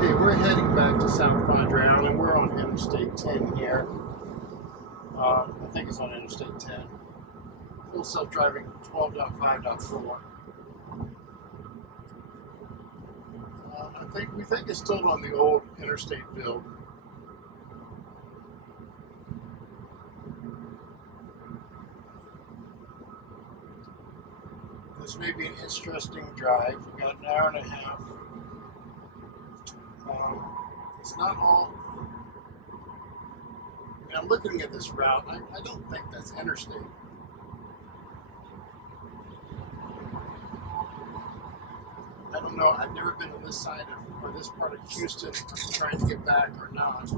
Okay, we're heading back to South Padre Island. We're on Interstate 10 here. I think it's on Interstate 10. Full self-driving 12.5.4. We think it's still on the old interstate build. This may be an interesting drive. We got an hour and a half. It's not all. I mean, I'm looking at this route. I don't think that's interstate. I don't know. I've never been on this side of, or this part of Houston trying to get back or not.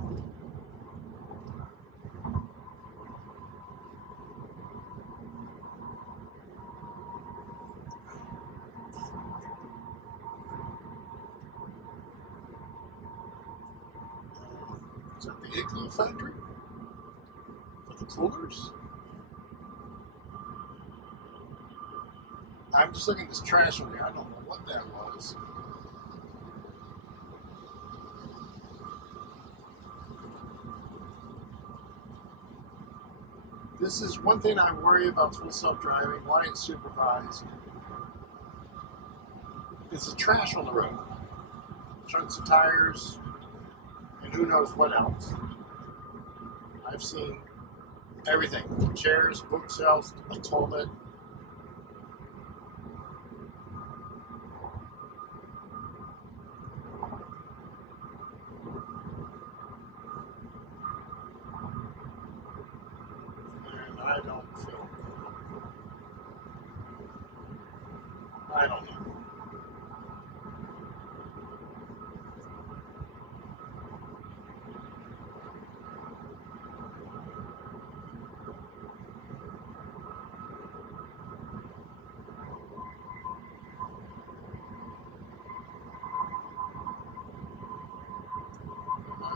Is that the Igloo factory? For the coolers? I'm just looking at this trash in there. I don't know what that was. This is one thing I worry about full self-driving, why it's supervised. It's the trash on the road. Chunks of tires, and who knows what else. I've seen everything. Chairs, bookshelves, a toilet. I don't feel good. I don't know.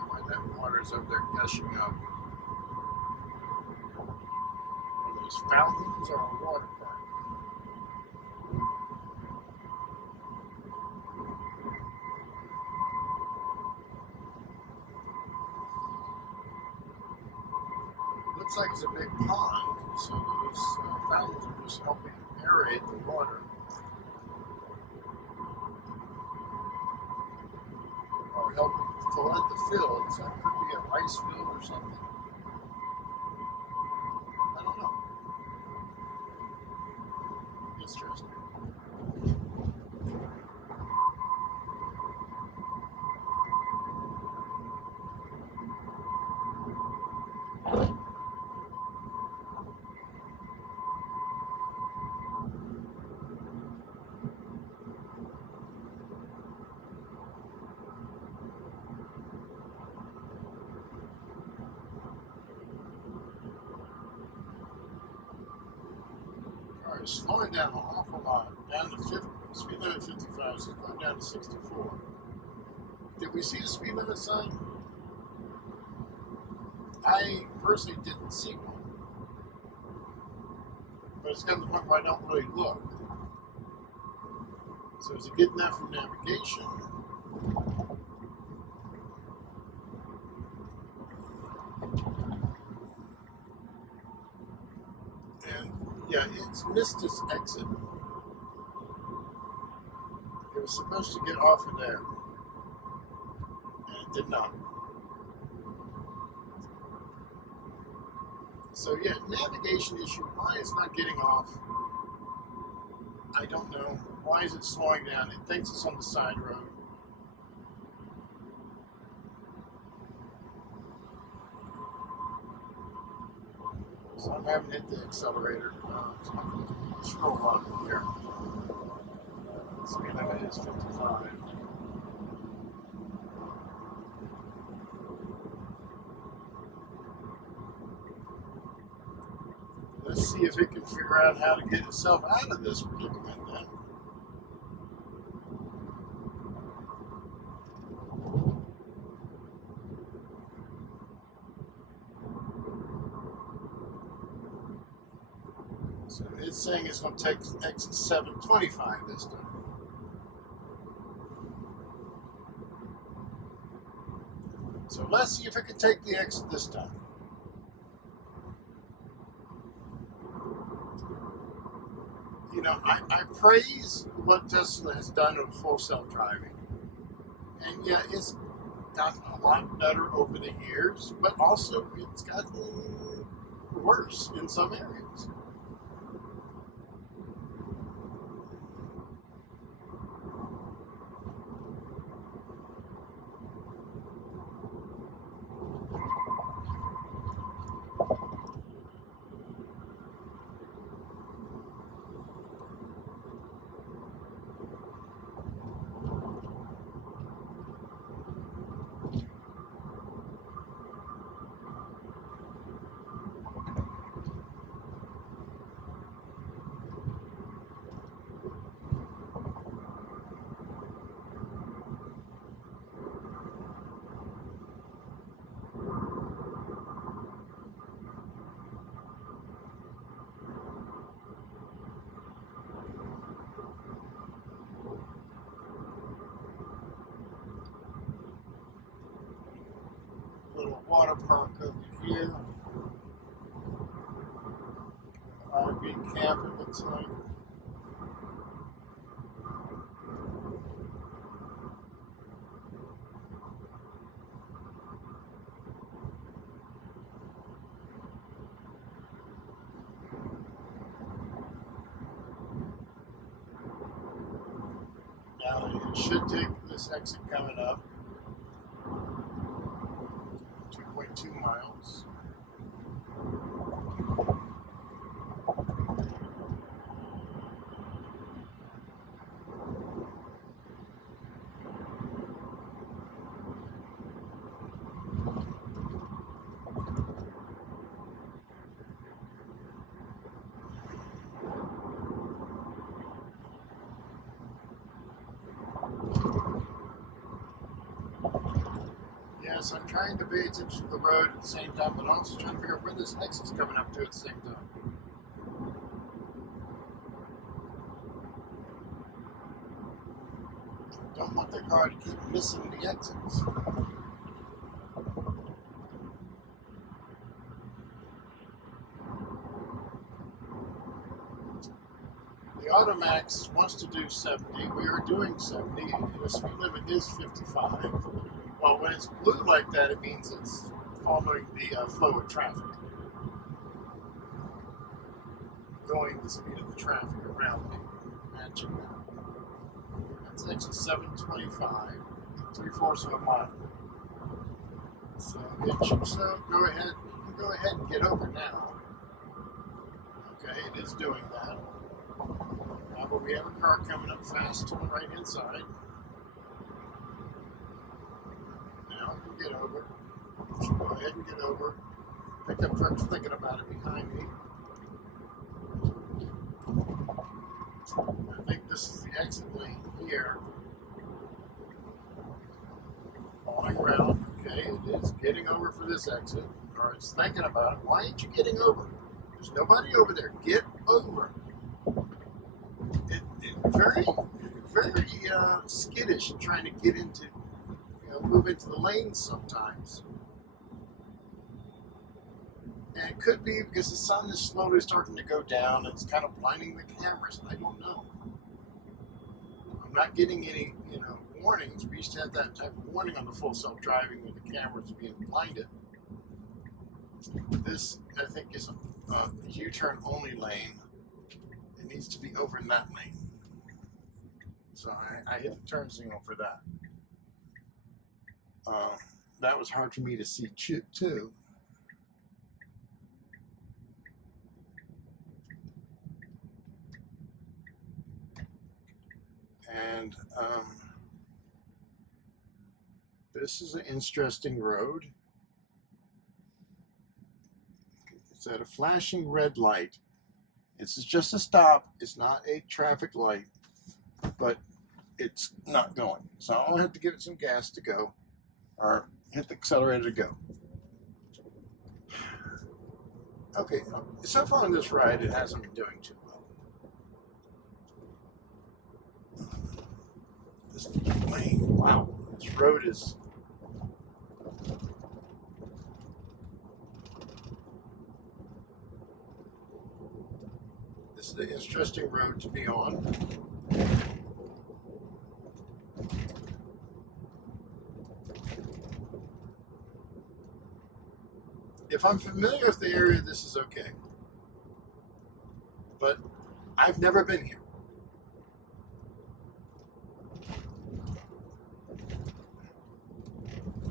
Why that water's up there gushing up. Those fountains or a water park? Looks like it's a big pond, so those fountains are just helping aerate the water. Or helping fill out the fields. That could be a rice field or something. I don't know. Interesting. It's slowing down an awful lot, down to 50, speed limit 55, so it's going down to 64. Did we see a speed limit sign? I personally didn't see one, but it's gotten to the point where I don't really look. So is it getting that from navigation? Yeah, it's missed its exit. It was supposed to get off of there, and it did not. So yeah, navigation issue. Why it's not getting off? I don't know. Why is it slowing down? It thinks it's on the side road. So I'm having hit the accelerator. So I'm going to scroll up here. Speed limit is 55. Let's see if it can figure out how to get itself out of this predicament then. So it's saying it's going to take exit 725 this time. So let's see if I can take the exit this time. You know, I praise what Tesla has done with full self-driving. And yeah, it's gotten a lot better over the years, but also it's gotten worse in some areas. Little water park over here. RV camp, it looks like. Now it should take this exit coming up. 2.2 miles. Yes, I'm trying to pay attention to the road at the same time, but also trying to figure out where this exit's coming up to at the same time. I don't want the car to keep missing the exits. The Automax wants to do 70. We are doing 70. The speed limit is 55. Well, when it's blue like that, it means it's following the flow of traffic. Going the speed of the traffic around me, matching that. That's exit 725, 3/4 of a mile. So go ahead. You can go ahead and get over now. Okay, it is doing that. But we have a car coming up fast to the right hand side. Now I can get over. So go ahead and get over. Pickup truck's thinking about it behind me. I think this is the exit lane here. Falling around. Okay, it is getting over for this exit. Or it's thinking about it. Why ain't you getting over? There's nobody over there. Get over. Very skittish in trying to get into, move into the lanes sometimes. And it could be because the sun is slowly starting to go down and it's kind of blinding the cameras. I don't know. I'm not getting any, warnings. We used to have that type of warning on the full self-driving when the cameras were being blinded. This, I think, is a U-turn only lane. It needs to be over in that lane. So I hit the turn signal for that. That was hard for me to see too. And this is an interesting road. It's at a flashing red light. This is just a stop. It's not a traffic light, but it's not going. So I'll have to give it some gas to go, or hit the accelerator to go. Okay, so far on this ride, it hasn't been doing too well. This lane, wow, this road is interesting road to be on. If I'm familiar with the area, this is okay. But I've never been here.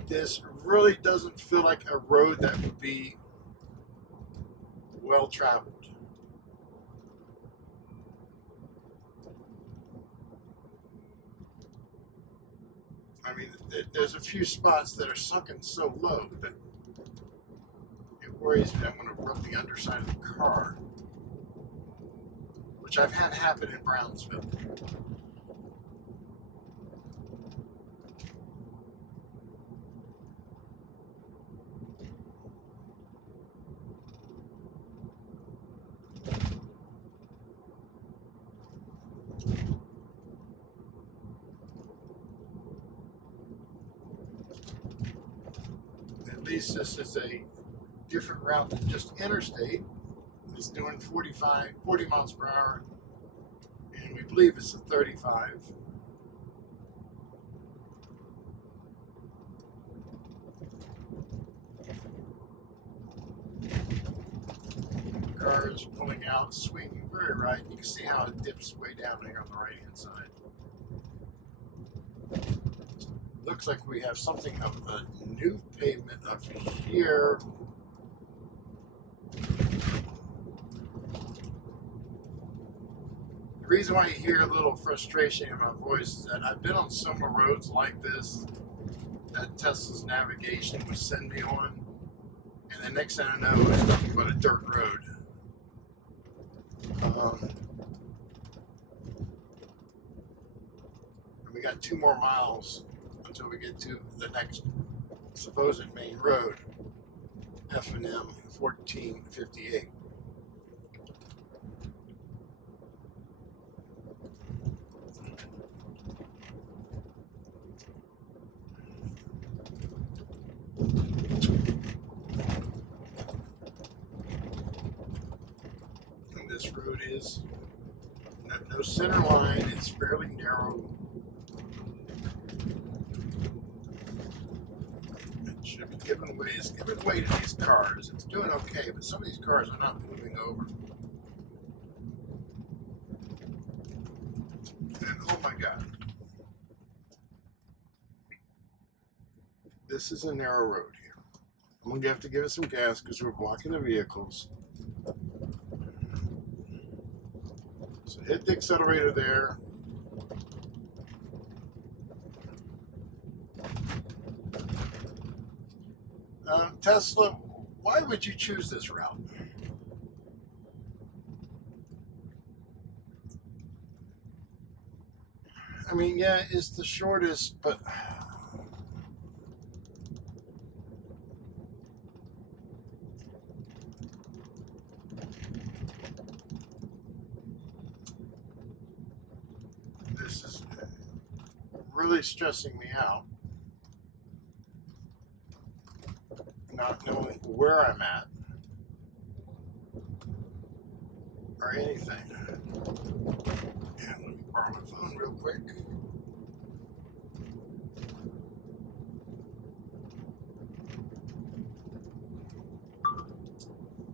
This really doesn't feel like a road that would be well traveled. I mean, there's a few spots that are sunken so low that it worries me I'm going to rub the underside of the car, which I've had happen in Brownsville. At least this is a different route than just interstate. It's doing 40 miles per hour, and we believe it's a 35. The car is pulling out, swinging very right. You can see how it dips way down here on the right hand side. Looks like we have something of a new pavement up here. The reason why you hear a little frustration in my voice is that I've been on similar roads like this that Tesla's navigation would send me on, and the next thing I know, it's nothing but a dirt road. We got 2 more miles until we get to the next supposed main road, F&M 1458. And this road is no center line, it's fairly narrow. Should be giving way. It's giving way to these cars. It's doing okay, but some of these cars are not moving over. And oh my God, this is a narrow road here. I'm gonna have to give it some gas because we're blocking the vehicles. So hit the accelerator there. Tesla, why would you choose this route? I mean, yeah, it's the shortest, but this is really stressing me out. Not knowing where I'm at or anything. Yeah, let me borrow my phone real quick.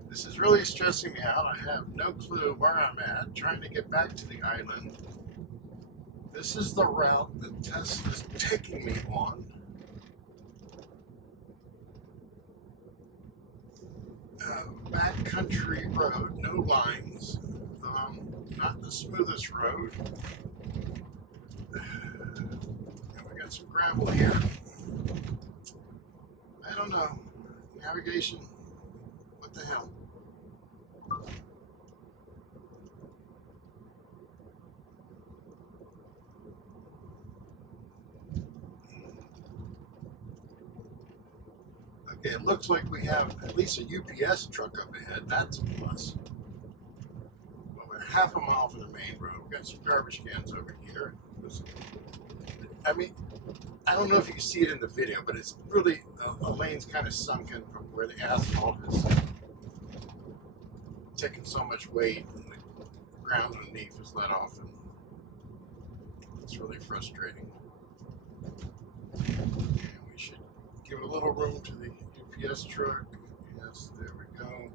This is really stressing me out. I have no clue where I'm at, trying to get back to the island. This is the route that Tesla's taking me on. Backcountry road, no lines, not the smoothest road. And we got some gravel here. I don't know. Navigation, what the hell? Okay, it looks like we have at least a UPS truck up ahead. That's a plus. But we're half a mile from the main road. We've got some garbage cans over here. I mean, I don't know if you can see it in the video, but it's really, the lane's kind of sunken from where the asphalt is taking so much weight and the ground underneath is let off, and it's really frustrating. And we should give a little room to the UPS truck. Yes, there we go.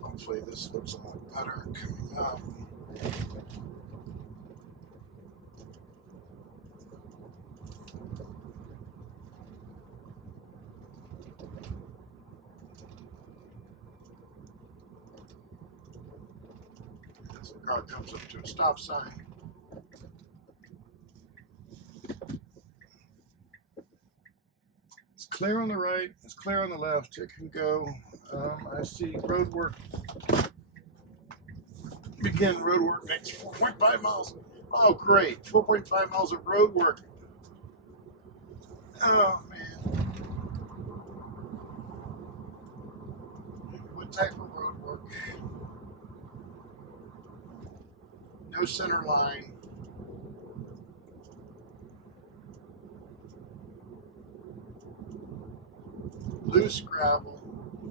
Hopefully this looks a lot better coming up. As the car comes up to a stop sign. It's clear on the right, it's clear on the left, it can go. I see road work. Begin road work next 4.5 miles. Oh, great. 4.5 miles of road work. Oh, man. What type of road work? No center line. Loose gravel.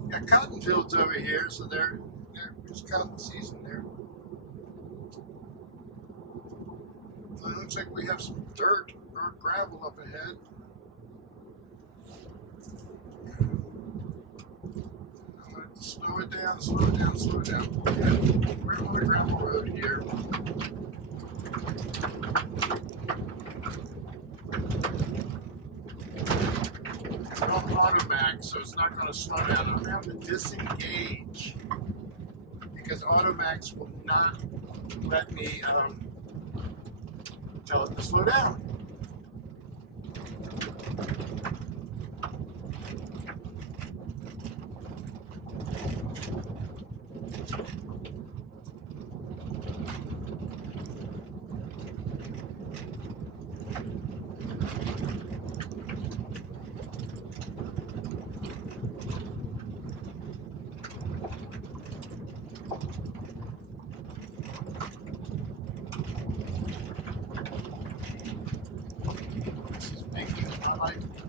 Got cotton fields over here, so there's cotton season there. It looks like we have some dirt or gravel up ahead. I'm going to slow it down, slow it down, slow it down. Okay. We're on a gravel road here. It's on automatic, so it's not going to slow down. I'm going to have to disengage because Automax will not let me tell it to slow down.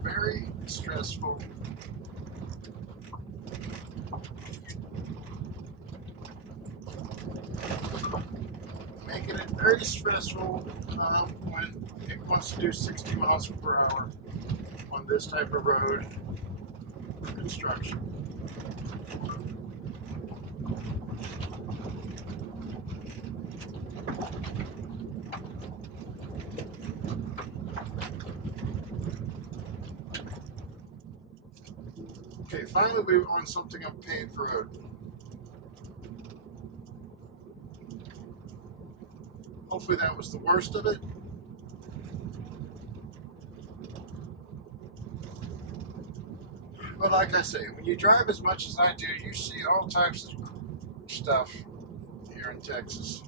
Very stressful. Making it very stressful when it wants to do 60 miles per hour on this type of road construction. Okay, finally we were on something on paved road. Hopefully that was the worst of it. But like I say, when you drive as much as I do, you see all types of stuff here in Texas.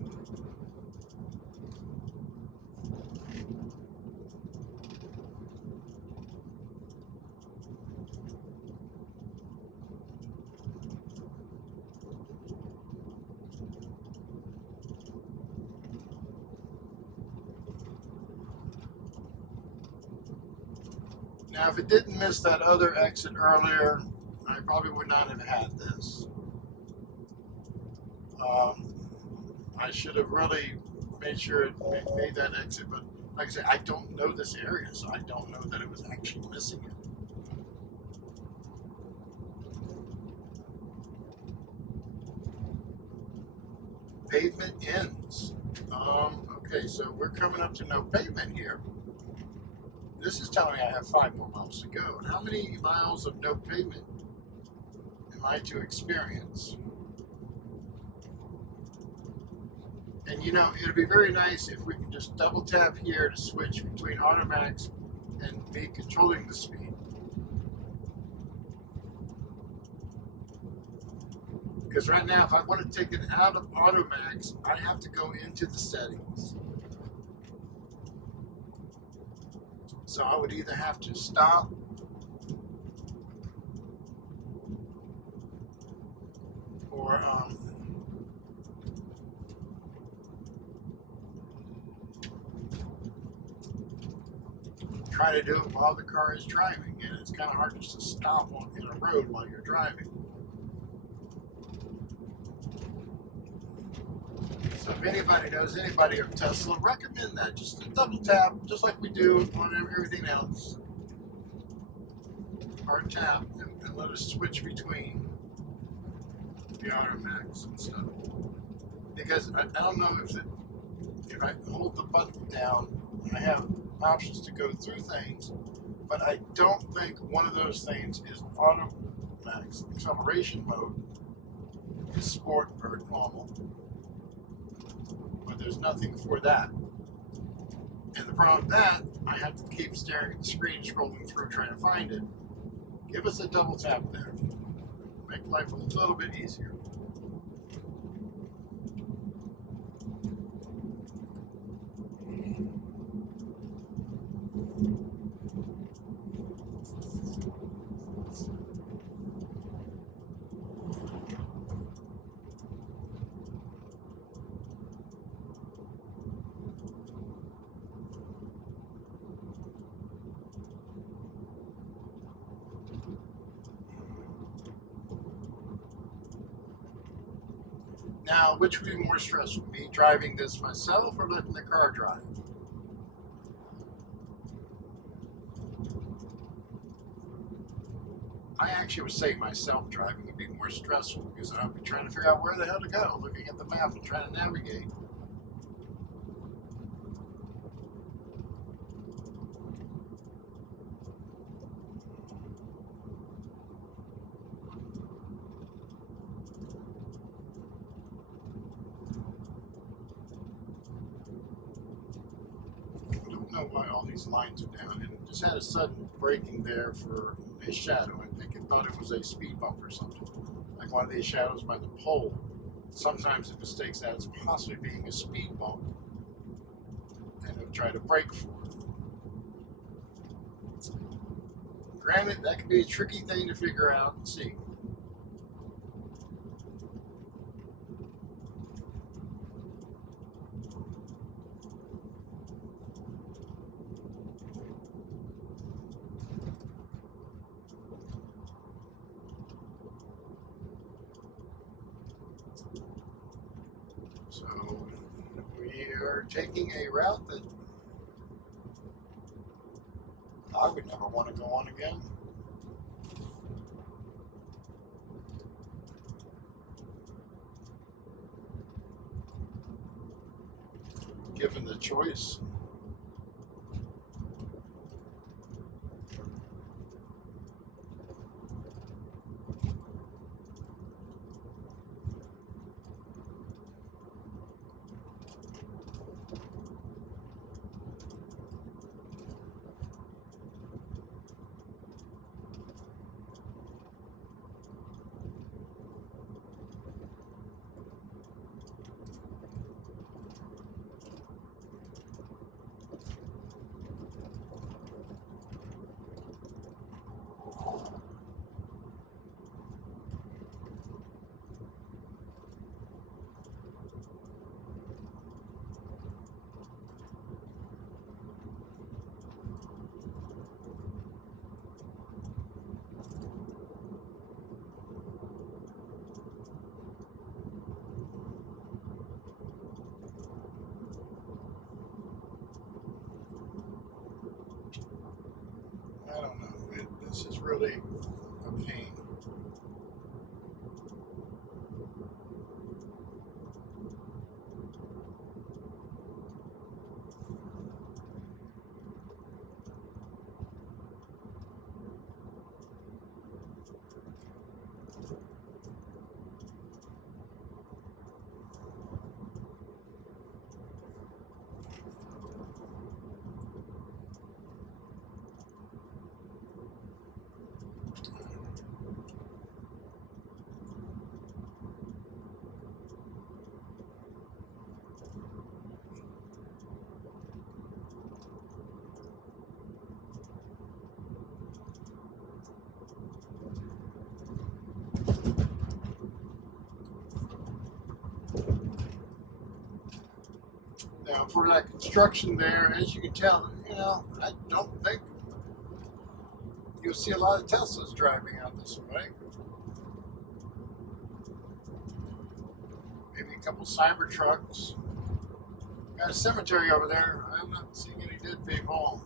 Now, if it didn't miss that other exit earlier, I probably would not have had this. I should have really made sure it made that exit, but like I said, I don't know this area, so I don't know that it was actually missing it. Pavement ends. Okay, so we're coming up to no pavement here. This is telling me I have 5 more miles to go. And how many miles of no pavement am I to experience? And you know, it'd be very nice if we can just double tap here to switch between Automax and me controlling the speed. Because right now, if I want to take it out of Automax, I have to go into the settings. So I would either have to stop or try to do it while the car is driving. And it's kind of hard just to stop in a road while you're driving. If anybody knows anybody of Tesla, recommend that. Just a double tap, just like we do on everything else. Or tap and let us switch between the automatics and stuff. Because I don't know if I hold the button down, I have options to go through things, but I don't think one of those things is automatic acceleration mode, is sport or normal. But there's nothing for that. And the problem with that, I have to keep staring at the screen, scrolling through, trying to find it. Give us a double tap there. Make life a little bit easier. Now, which would be more stressful? Me driving this myself or letting the car drive? I actually would say myself driving would be more stressful because I'd be trying to figure out where the hell to go, looking at the map and trying to navigate. I don't know why all these lines are down, and it just had a sudden breaking there for a shadow. I think it thought it was a speed bump or something, like one of these shadows by the pole. Sometimes it mistakes that as possibly being a speed bump, and it'll try to brake for it. Granted, that could be a tricky thing to figure out and see. So we are taking a route that I would never want to go on again. Given the choice. I don't know. This is really a pain. Now, for that construction there, as you can tell, I don't think you'll see a lot of Teslas driving out this way. Maybe a couple Cybertrucks. Got a cemetery over there. I'm not seeing any dead people.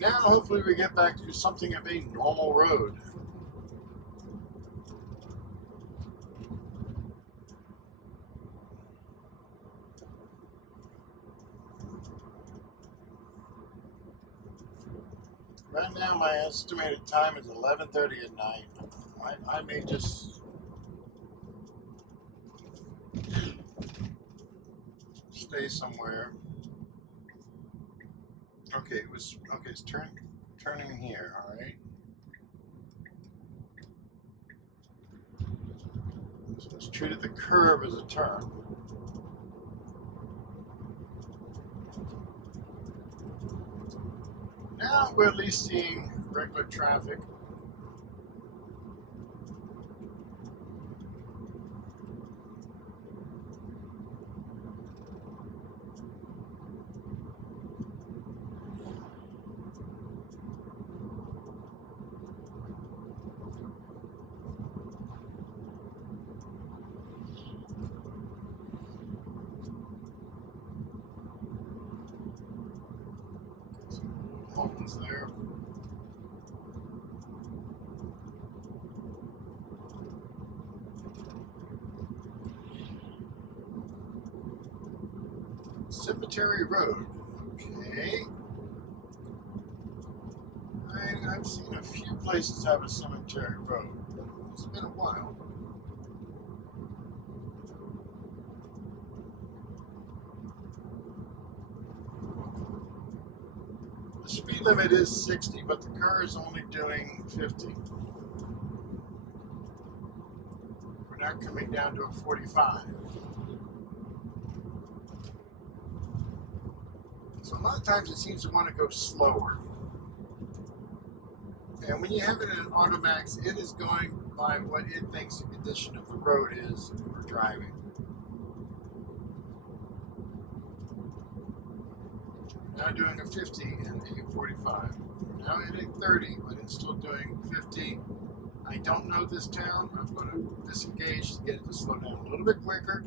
Now, hopefully, we get back to something of a normal road. Right now, my estimated time is 11:30 at night. I may just stay somewhere. Okay, it's turning here. All right. So it's treated the curve as a turn. Now we're at least seeing regular traffic. Homes there. Cemetery Road. Okay. I've seen a few places have a cemetery road. It's been a while. The speed limit is 60, but the car is only doing 50. We're not coming down to a 45. So a lot of times it seems to want to go slower. And when you have it in an Automax, it is going by what it thinks the condition of the road is that we're driving. Now doing a 50 and a 45. Now hitting 30, but it's still doing 50. I don't know this town. I'm going to disengage to get it to slow down a little bit quicker.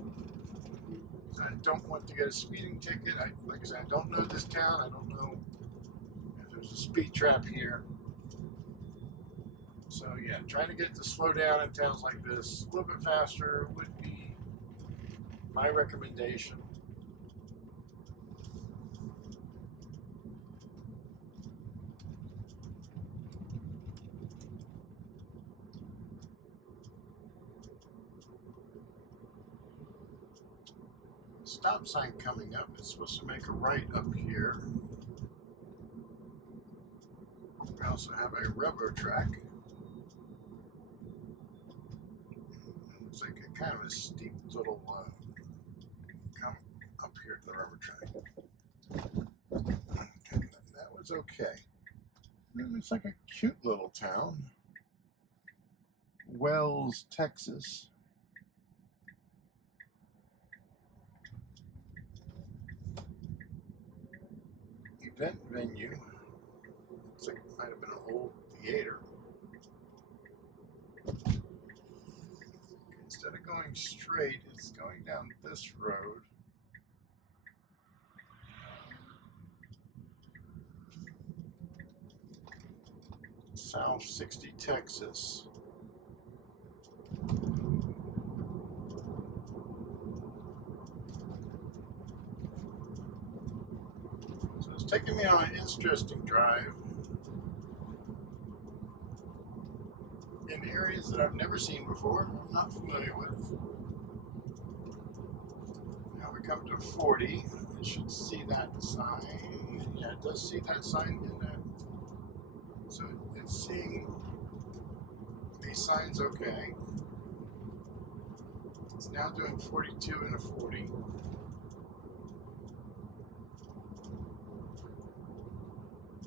I don't want to get a speeding ticket. Like I said, I don't know this town. I don't know if there's a speed trap here. So yeah, trying to get it to slow down in towns like this a little bit faster would be my recommendation. Stop sign coming up. It's supposed to make a right up here. We also have a railroad track. It's like a kind of a steep little come up here to the railroad track. Okay, that was okay. It's like a cute little town. Wells, Texas. Event venue. Looks like it might have been an old theater. Instead of going straight, it's going down this road. South 60, Texas. So it's taking me on an interesting drive in areas that I've never seen before, I'm not familiar with. Now we come to 40. It should see that sign. Yeah, it does see that sign in that. So it's seeing these signs okay. It's now doing 42 and a 40.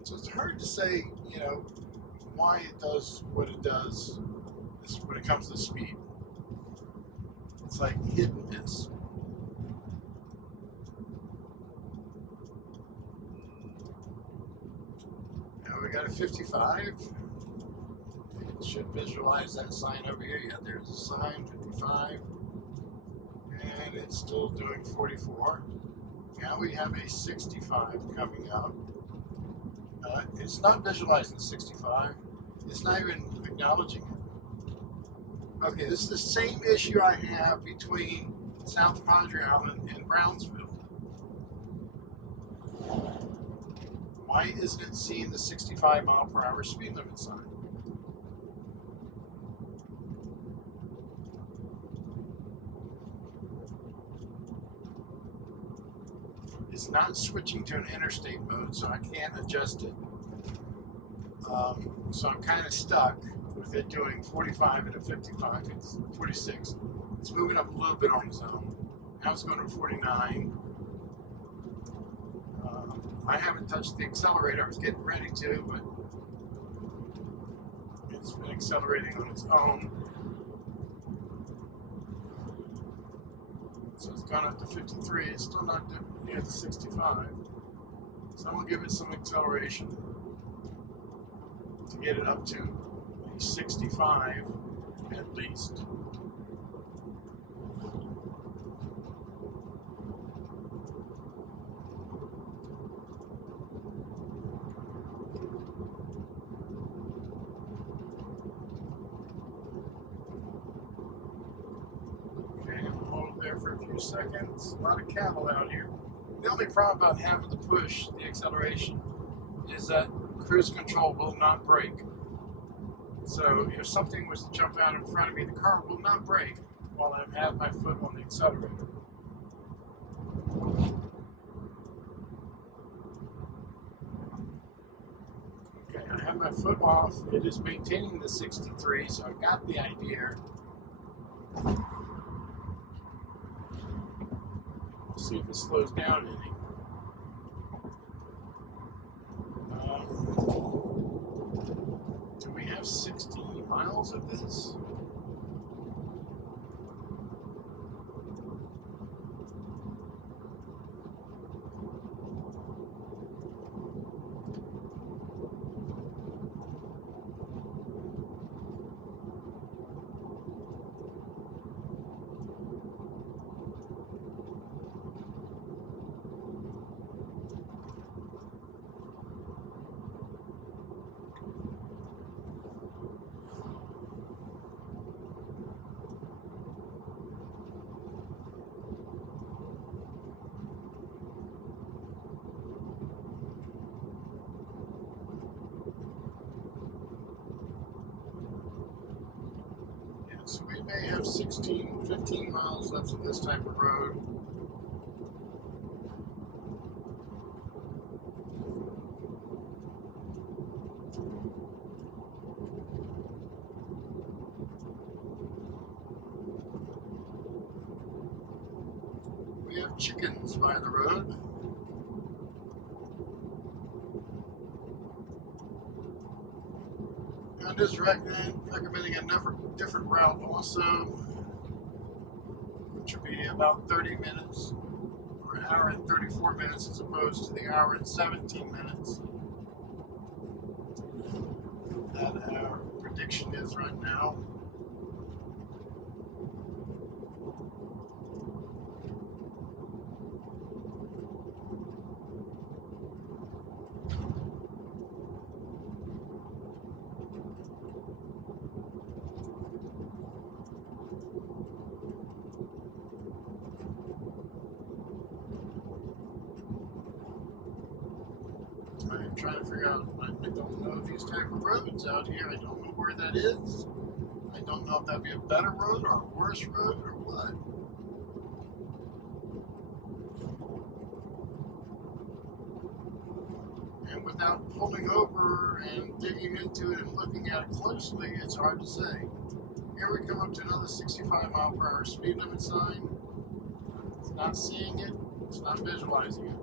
So it's hard to say, you know, why it does what it does when it comes to speed. It's like hiddenness. got a 55. It should visualize that sign over here. Yeah, there's a sign, 55. And it's still doing 44. Now we have a 65 coming out. It's not visualizing 65. It's not even acknowledging it. Okay, this is the same issue I have between South Padre Island and Brownsville. Why isn't it seeing the 65 mile per hour speed limit sign? It's not switching to an interstate mode, so I can't adjust it. So I'm kind of stuck with it doing 45 and a 55. It's 46. It's moving up a little bit on its own. Now it's going to 49. I haven't touched the accelerator. I was getting ready to, but it's been accelerating on its own. So it's gone up to 53. It's still not near the 65. So I'm going to give it some acceleration to get it up to a 65 at least. There for a few seconds. A lot of cattle out here. The only problem about having to push the acceleration is that cruise control will not brake. So if something was to jump out in front of me, the car will not brake while I have my foot on the accelerator. Okay, I have my foot off. It is maintaining the 63, so I got the idea. See if it slows down any. Do we have 60 miles of this? So we may have 16, 15 miles left of this type of road. We have chickens by the road. I'm just recommending a different route also, which would be about 30 minutes, or an hour and 34 minutes as opposed to the hour and 17 minutes that our prediction is right now. I'm trying to figure out, I don't know these type of roads out here. I don't know where that is. I don't know if that'd be a better road or a worse road or what. And without pulling over and digging into it and looking at it closely, it's hard to say. Here we come up to another 65 mile per hour speed limit sign. It's not seeing it. It's not visualizing it.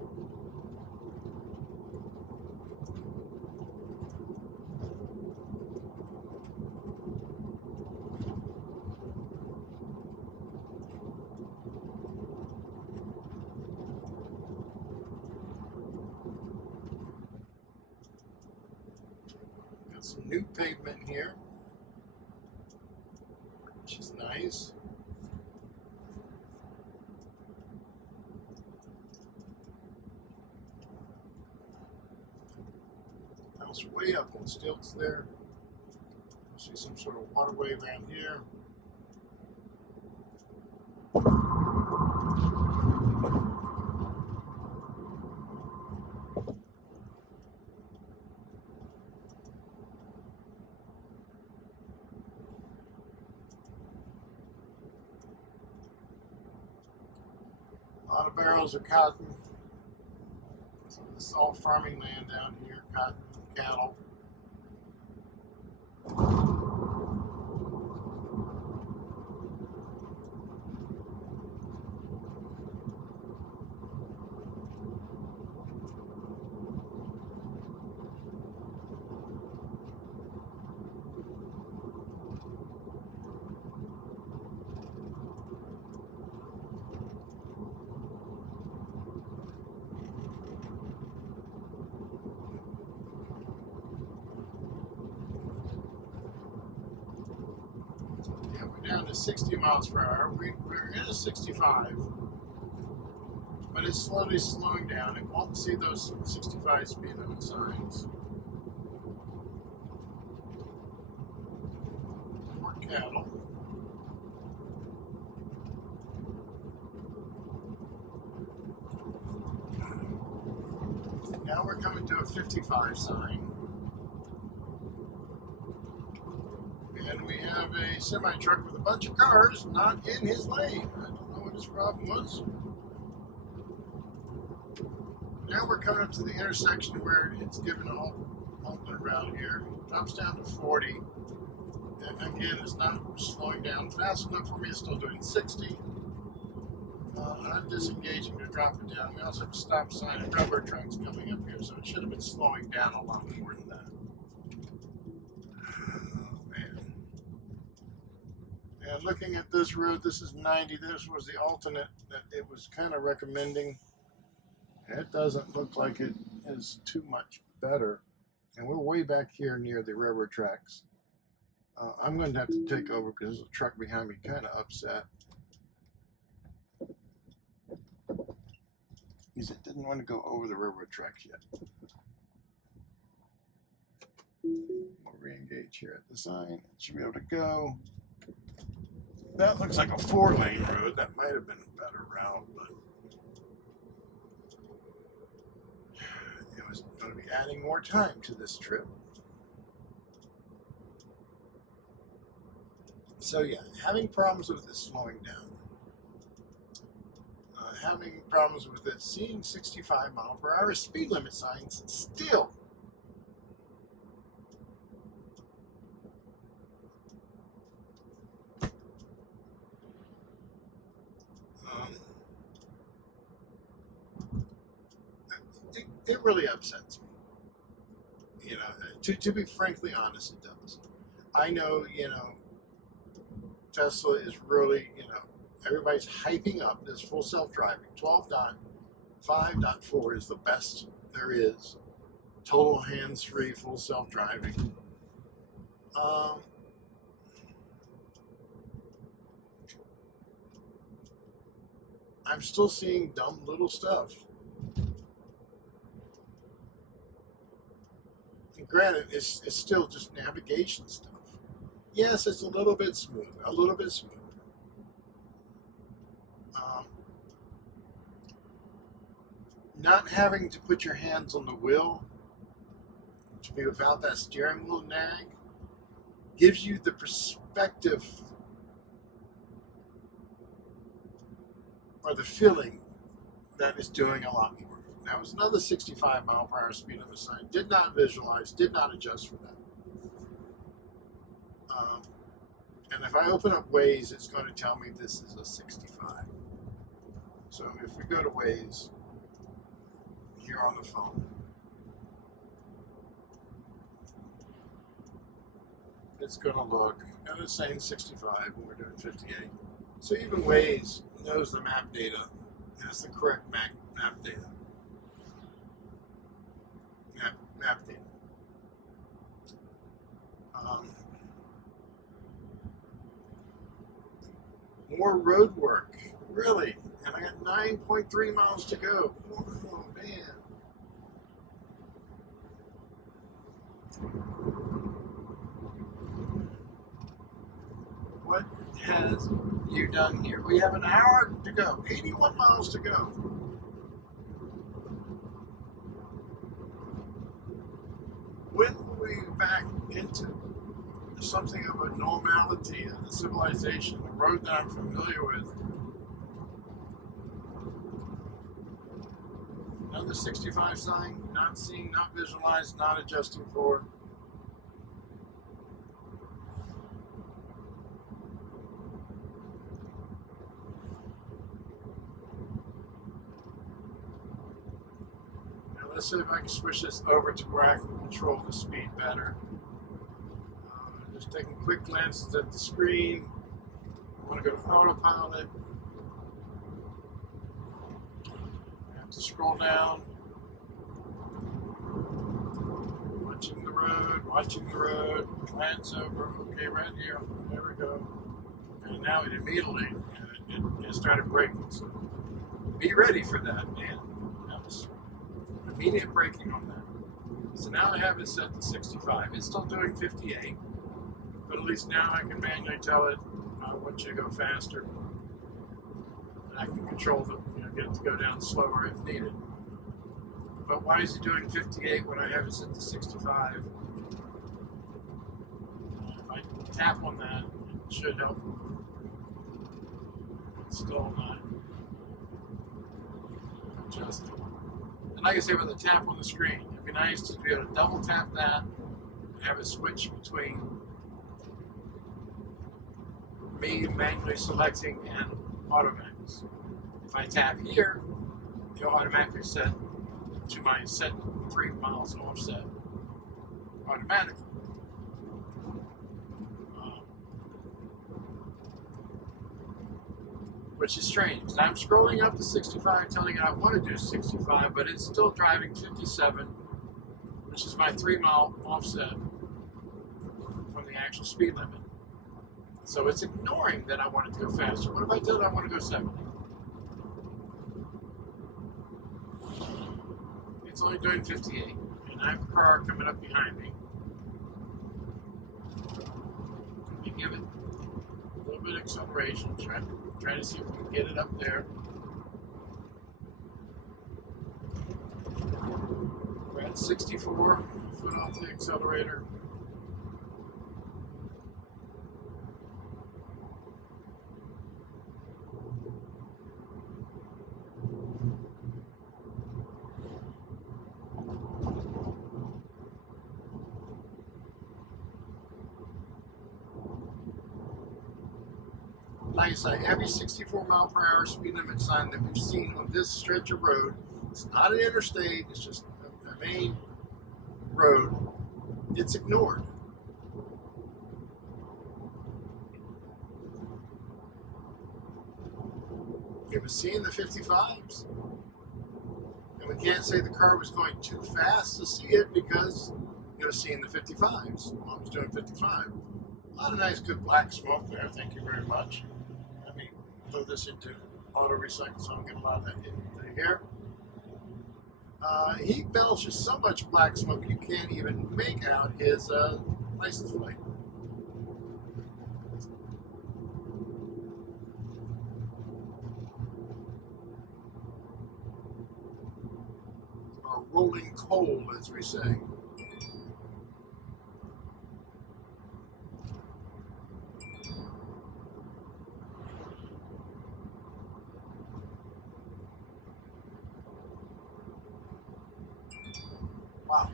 Got some new pavement here, which is nice. House way up on stilts there. See some sort of waterway around here. A lot of barrels of cotton. So this is all farming land down here, cotton, cattle. Yeah, we're down to 60 miles per hour. We're in a 65, but it's slowly slowing down. It won't see those 65 speed limit signs. More cattle. Now we're coming to a 55 sign. And we have a semi-truck with a bunch of cars not in his lane. I don't know what his problem was. Now we're coming up to the intersection where it's given a halting around here. Drops down to 40. And again, it's not slowing down fast enough for me. It's still doing 60. I'm disengaging to drop it down. We also have a stop sign and rubber trucks coming up here, so it should have been slowing down a lot more than that. Oh, man. And looking at this road, this is 90. This was the alternate that it was kind of recommending. It doesn't look like it is too much better. And we're way back here near the railroad tracks. I'm going to have to take over because there's a truck behind me kind of upset. Because it didn't want to go over the railroad tracks yet. We'll re-engage here at the sign. It should be able to go. That looks like a 4-lane road. That might have been a better route, but it was going to be adding more time to this trip. So yeah, having problems with it slowing down. Having problems with it seeing 65 mile per hour speed limit signs still. It really upsets me. You know, to be frankly honest, it does. I know, you know, Tesla is really, you know, everybody's hyping up this full self-driving. 12.5.4 is the best there is. Total hands-free, full self-driving. I'm still seeing dumb little stuff. And granted, it's still just navigation stuff. Yes, it's a little bit smoother, a little bit smoother. Not having to put your hands on the wheel, to be without that steering wheel nag, gives you the perspective or the feeling that it's doing a lot more. Now, it was another 65 mile per hour speed limit sign. Did not visualize, did not adjust for that. And if I open up Waze, it's going to tell me this is a 65. So if we go to Waze, here on the phone, it's going to look, and it's saying 65 when we're doing 58. So even Waze knows the map data, has the correct map data. Map data. more road work. Really? And I got 9.3 miles to go. Oh, man. What has you done here? We have an hour to go. 81 miles to go. When will we be back into something of a normality of the civilization, a road that I'm familiar with? Another 65 sign, not seeing, not visualized, not adjusting for. Now let's see if I can switch this over to where I can control the speed better. Just taking quick glances at the screen. I want to go to autopilot. I have to scroll down. Watching the road, glance over. Okay, right here. There we go. And now it immediately it started braking. So be ready for that, man. That was immediate braking on that. So now I have it set to 65. It's still doing 58. But at least now I can manually tell it when to go faster. And I can control the, get it to go down slower if needed. But why is it doing 58 when I have it set to 65? If I tap on that, it should help. It's still not adjusting. And like I say, with a tap on the screen, it'd be nice to be able to double tap that and have a switch between me manually selecting and automatics. If I tap here, it'll automatically set to my set 3 miles offset automatically. Which is strange, because I'm scrolling up to 65, telling it I want to do 65, but it's still driving 57, which is my 3 mile offset from the actual speed limit. So it's ignoring that I want it to go faster. What if I tell it I want to go 70? It's only doing 58, and I have a car coming up behind me. Let me give it a little bit of acceleration, try to see if we can get it up there. We're at 64, foot off the accelerator. Like I say, every 64 mile per hour speed limit sign that we've seen on this stretch of road, it's not an interstate, it's just a main road, it's ignored. It was seeing the 55s, and we can't say the car was going too fast to see it because it was seeing the 55s. I was doing 55. A lot of nice, good black smoke there. Thank you very much. Let me throw this into auto recycle so I don't get a lot of that into here. He belches so much black smoke you can't even make out his license plate. Or rolling coal, as we say. Wow.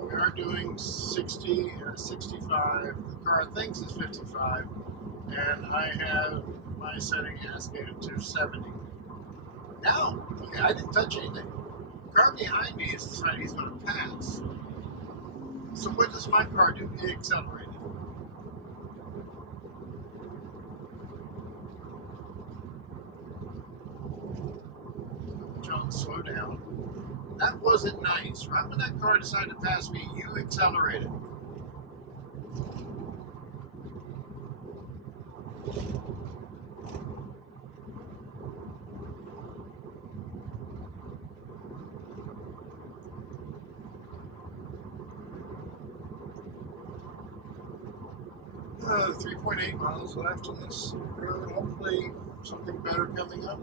We are doing 60 or 65. The car thinks it's 55, and I have my setting asking it to 70. Now, okay, I didn't touch anything. The car behind me is deciding he's going to pass. So what does my car do? It accelerated. John, slow down. That wasn't nice. Right when that car decided to pass me, you accelerated. Uh, 3.8 miles left on this road. Hopefully something better coming up.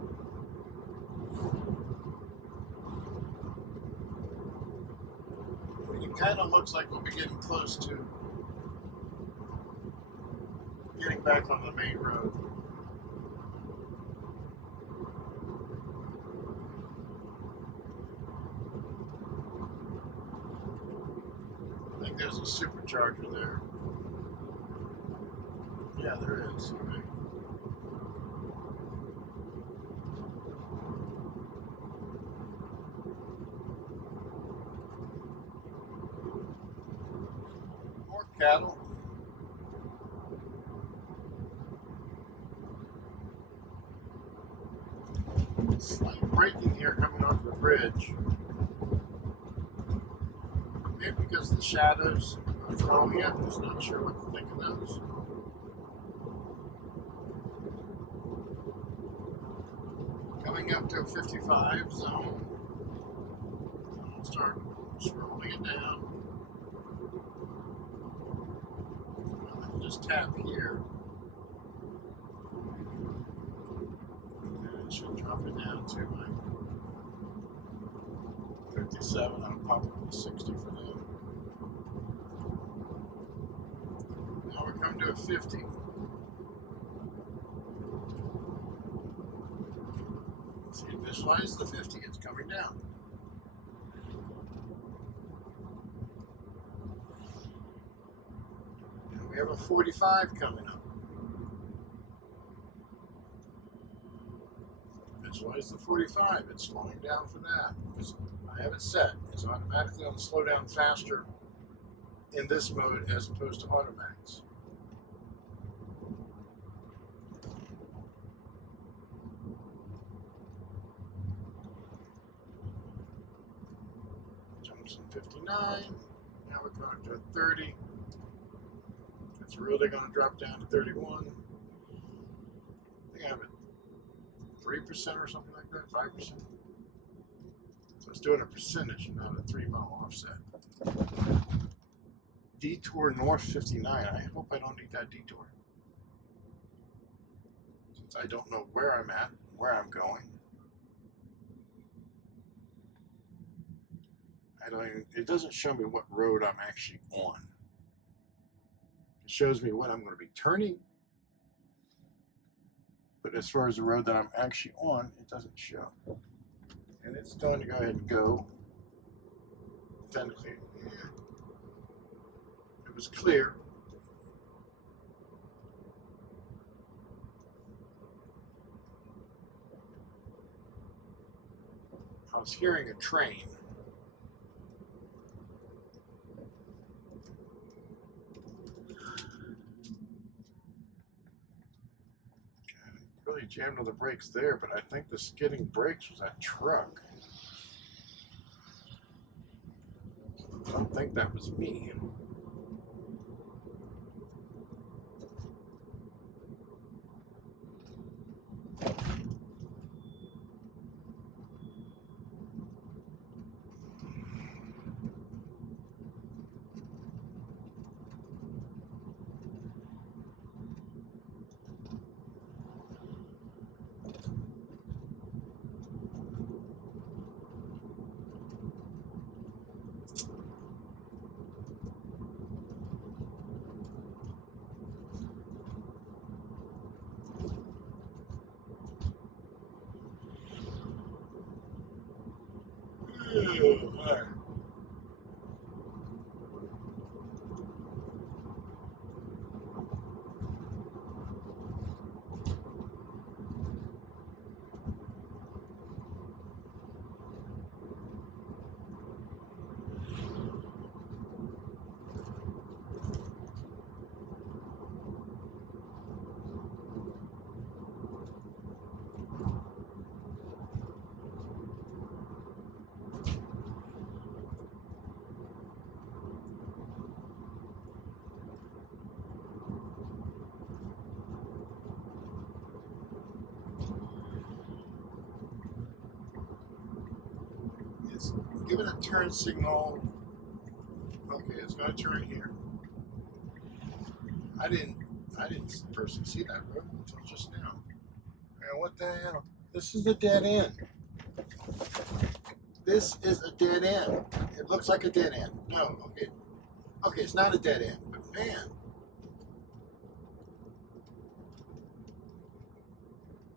It kind of looks like we'll be getting close to getting back on the main road. I think there's a supercharger there. Yeah, there is. Okay. More cattle. Slight braking here coming off the bridge. Maybe because the shadows are throwing it. I'm just not sure what to think of those. Coming up to a 55 zone. I'll start scrolling it down. I can just tap here. And it should drop it down to my 57. I'll pop up to 60 for them. Now we're coming to a 50. See, visualize the 50, it's coming down. And we have a 45 coming up. Visualize the 45, it's slowing down for that. Because I have it set, it's automatically going to slow down faster in this mode as opposed to Automax. Jumps in 59. Now we're going to 30. It's really going to drop down to 31. I think I have it 3% or something like that, 5%. So it's doing a percentage, not a 3-mile offset. Detour north 59. I hope I don't need that detour. Since I don't know where I'm at, where I'm going. It doesn't show me what road I'm actually on. It shows me what I'm going to be turning. But as far as the road that I'm actually on, it doesn't show. And it's going to go ahead and go. Technically, it was clear. I was hearing a train. Really jammed on the brakes there, but I think the skidding brakes was that truck. I don't think that was me. Give it a turn signal. Okay, it's going to turn here. I didn't personally see that road until just now. And what the hell? This is a dead end. This is a dead end. It looks like a dead end. No, okay. Okay, it's not a dead end, but man.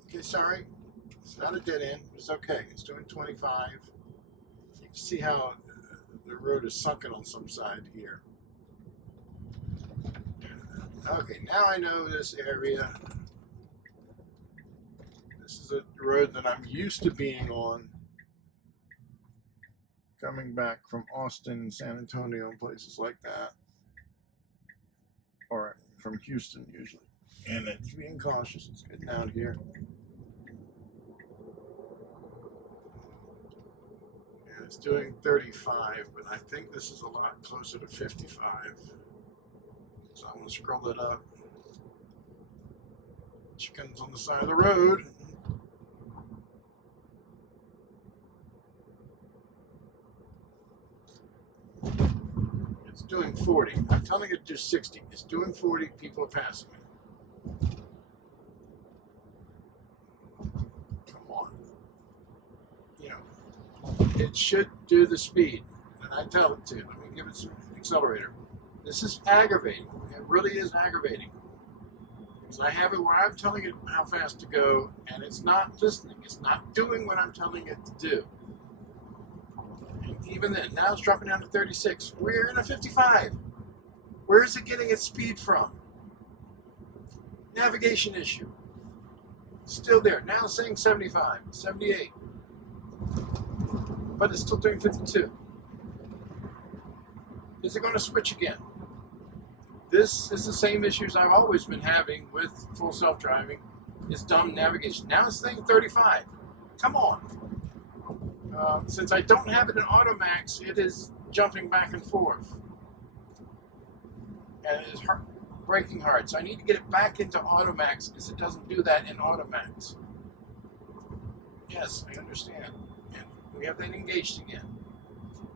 Okay, sorry. It's not a dead end. It's okay. It's doing 25. You can see how the road is sunken on some side here. Okay, now I know this area. This is a road that I'm used to being on, coming back from Austin, San Antonio, and places like that, or from Houston usually. And it's being cautious. It's getting out here. And it's doing 35, but I think this is a lot closer to 55. So I'm going to scroll it up. Chickens on the side of the road. It's doing 40. I'm telling it to do 60. It's doing 40. People are passing it. Come on. You know, it should do the speed. And I tell it to. Let me give it some accelerator. This is aggravating. It really is aggravating. Because I have it where I'm telling it how fast to go, and it's not listening. It's not doing what I'm telling it to do. And even then, now it's dropping down to 36. We're in a 55. Where is it getting its speed from? Navigation issue. Still there. Now it's saying 75, 78. But it's still doing 52. Is it going to switch again? This is the same issues I've always been having with full self-driving. It's dumb navigation. Now it's saying 35. Come on. Since I don't have it in Automax, it is jumping back and forth. And it is braking hard. So I need to get it back into Automax because it doesn't do that in Automax. Yes, I understand. And we have that engaged again.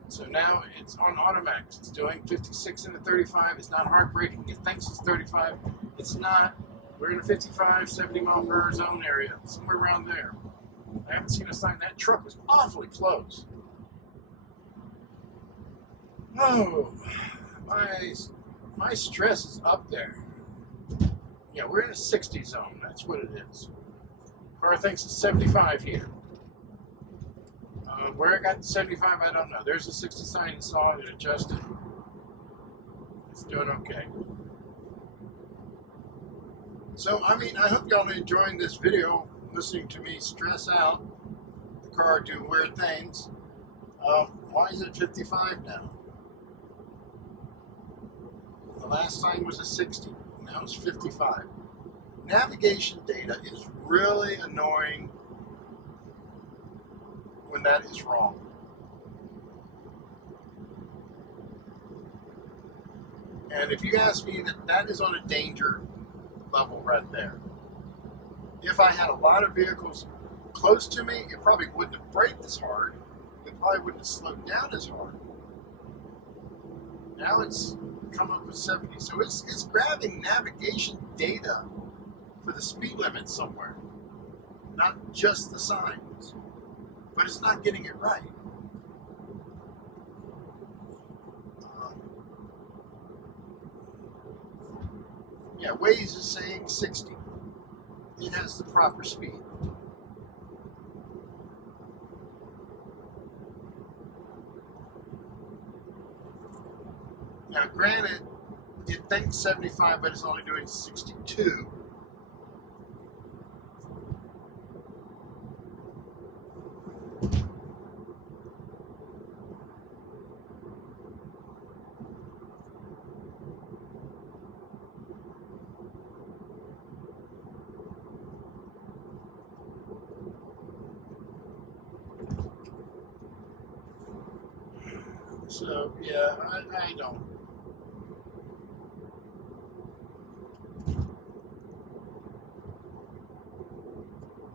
So now it's on Automax. It's doing 56 into 35. It's not hard braking. It thinks it's 35. It's not. We're in a 55, 70 mile per hour zone area, somewhere around there. I haven't seen a sign. That truck was awfully close. Oh, my stress is up there. Yeah, we're in a 60 zone. That's what it is. Car thinks it's 75 here. Where I got the 75, I don't know. There's a 60 sign. It's saw it, adjusted. It's doing okay. So, I mean, I hope y'all are enjoying this video, listening to me stress out, the car do weird things. Why is it 55 now? The last sign was a 60. Now it's 55. Navigation data is really annoying when that is wrong. And if you ask me, that is on a danger level right there. If I had a lot of vehicles close to me, it probably wouldn't have braked as hard. It probably wouldn't have slowed down as hard. Now it's come up with 70. So it's grabbing navigation data for the speed limit somewhere. Not just the signs. But it's not getting it right. Yeah, Waze is saying 60. It has the proper speed. Now, granted, it thinks 75, but it's only doing 62. So, yeah, I don't.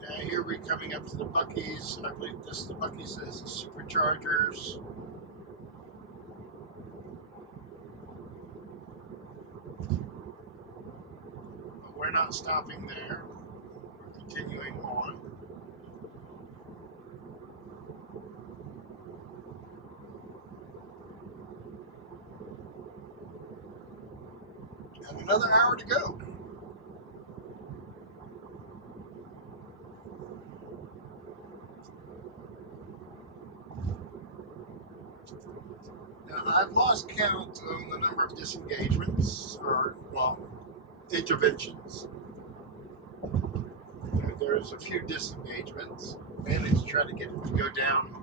Now, here debris coming up to the Buc-ee's. I believe this the Buc-ee's is the superchargers. But we're not stopping there. We're continuing on. And another hour to go. Now, I've lost count on the number of disengagements, or, well, interventions. There's a few disengagements. Managed to try to get it to go down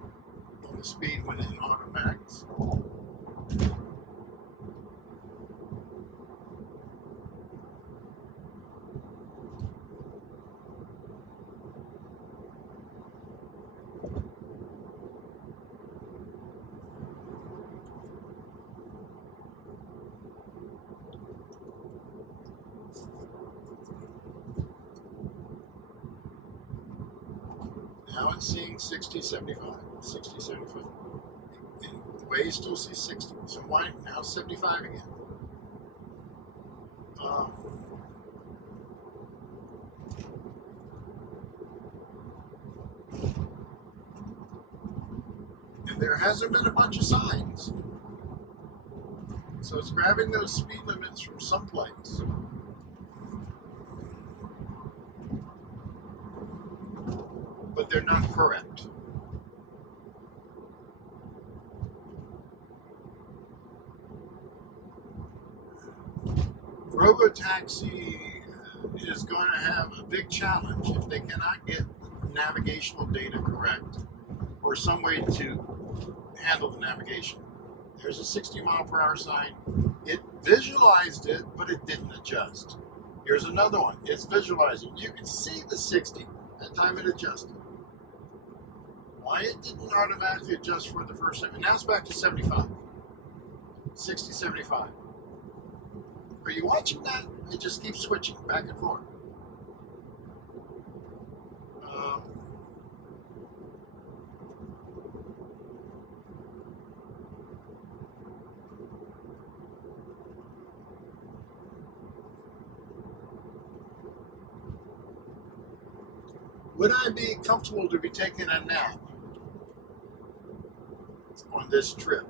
on the speed when in automax. Now it's seeing 60, 75, 60, 75. And the way still sees 60. So why now 75 again? And there hasn't been a bunch of signs. So it's grabbing those speed limits from someplace. But they're not correct. Robotaxi is going to have a big challenge if they cannot get navigational data correct or some way to handle the navigation. There's a 60 mile per hour sign. It visualized it, but it didn't adjust. Here's another one. It's visualizing. You can see the 60 at the time it adjusted. Why it didn't automatically adjust for the first time. And now it's back to 75. 60, 75. Are you watching that? It just keeps switching back and forth. Would I be comfortable to be taking a nap on this trip?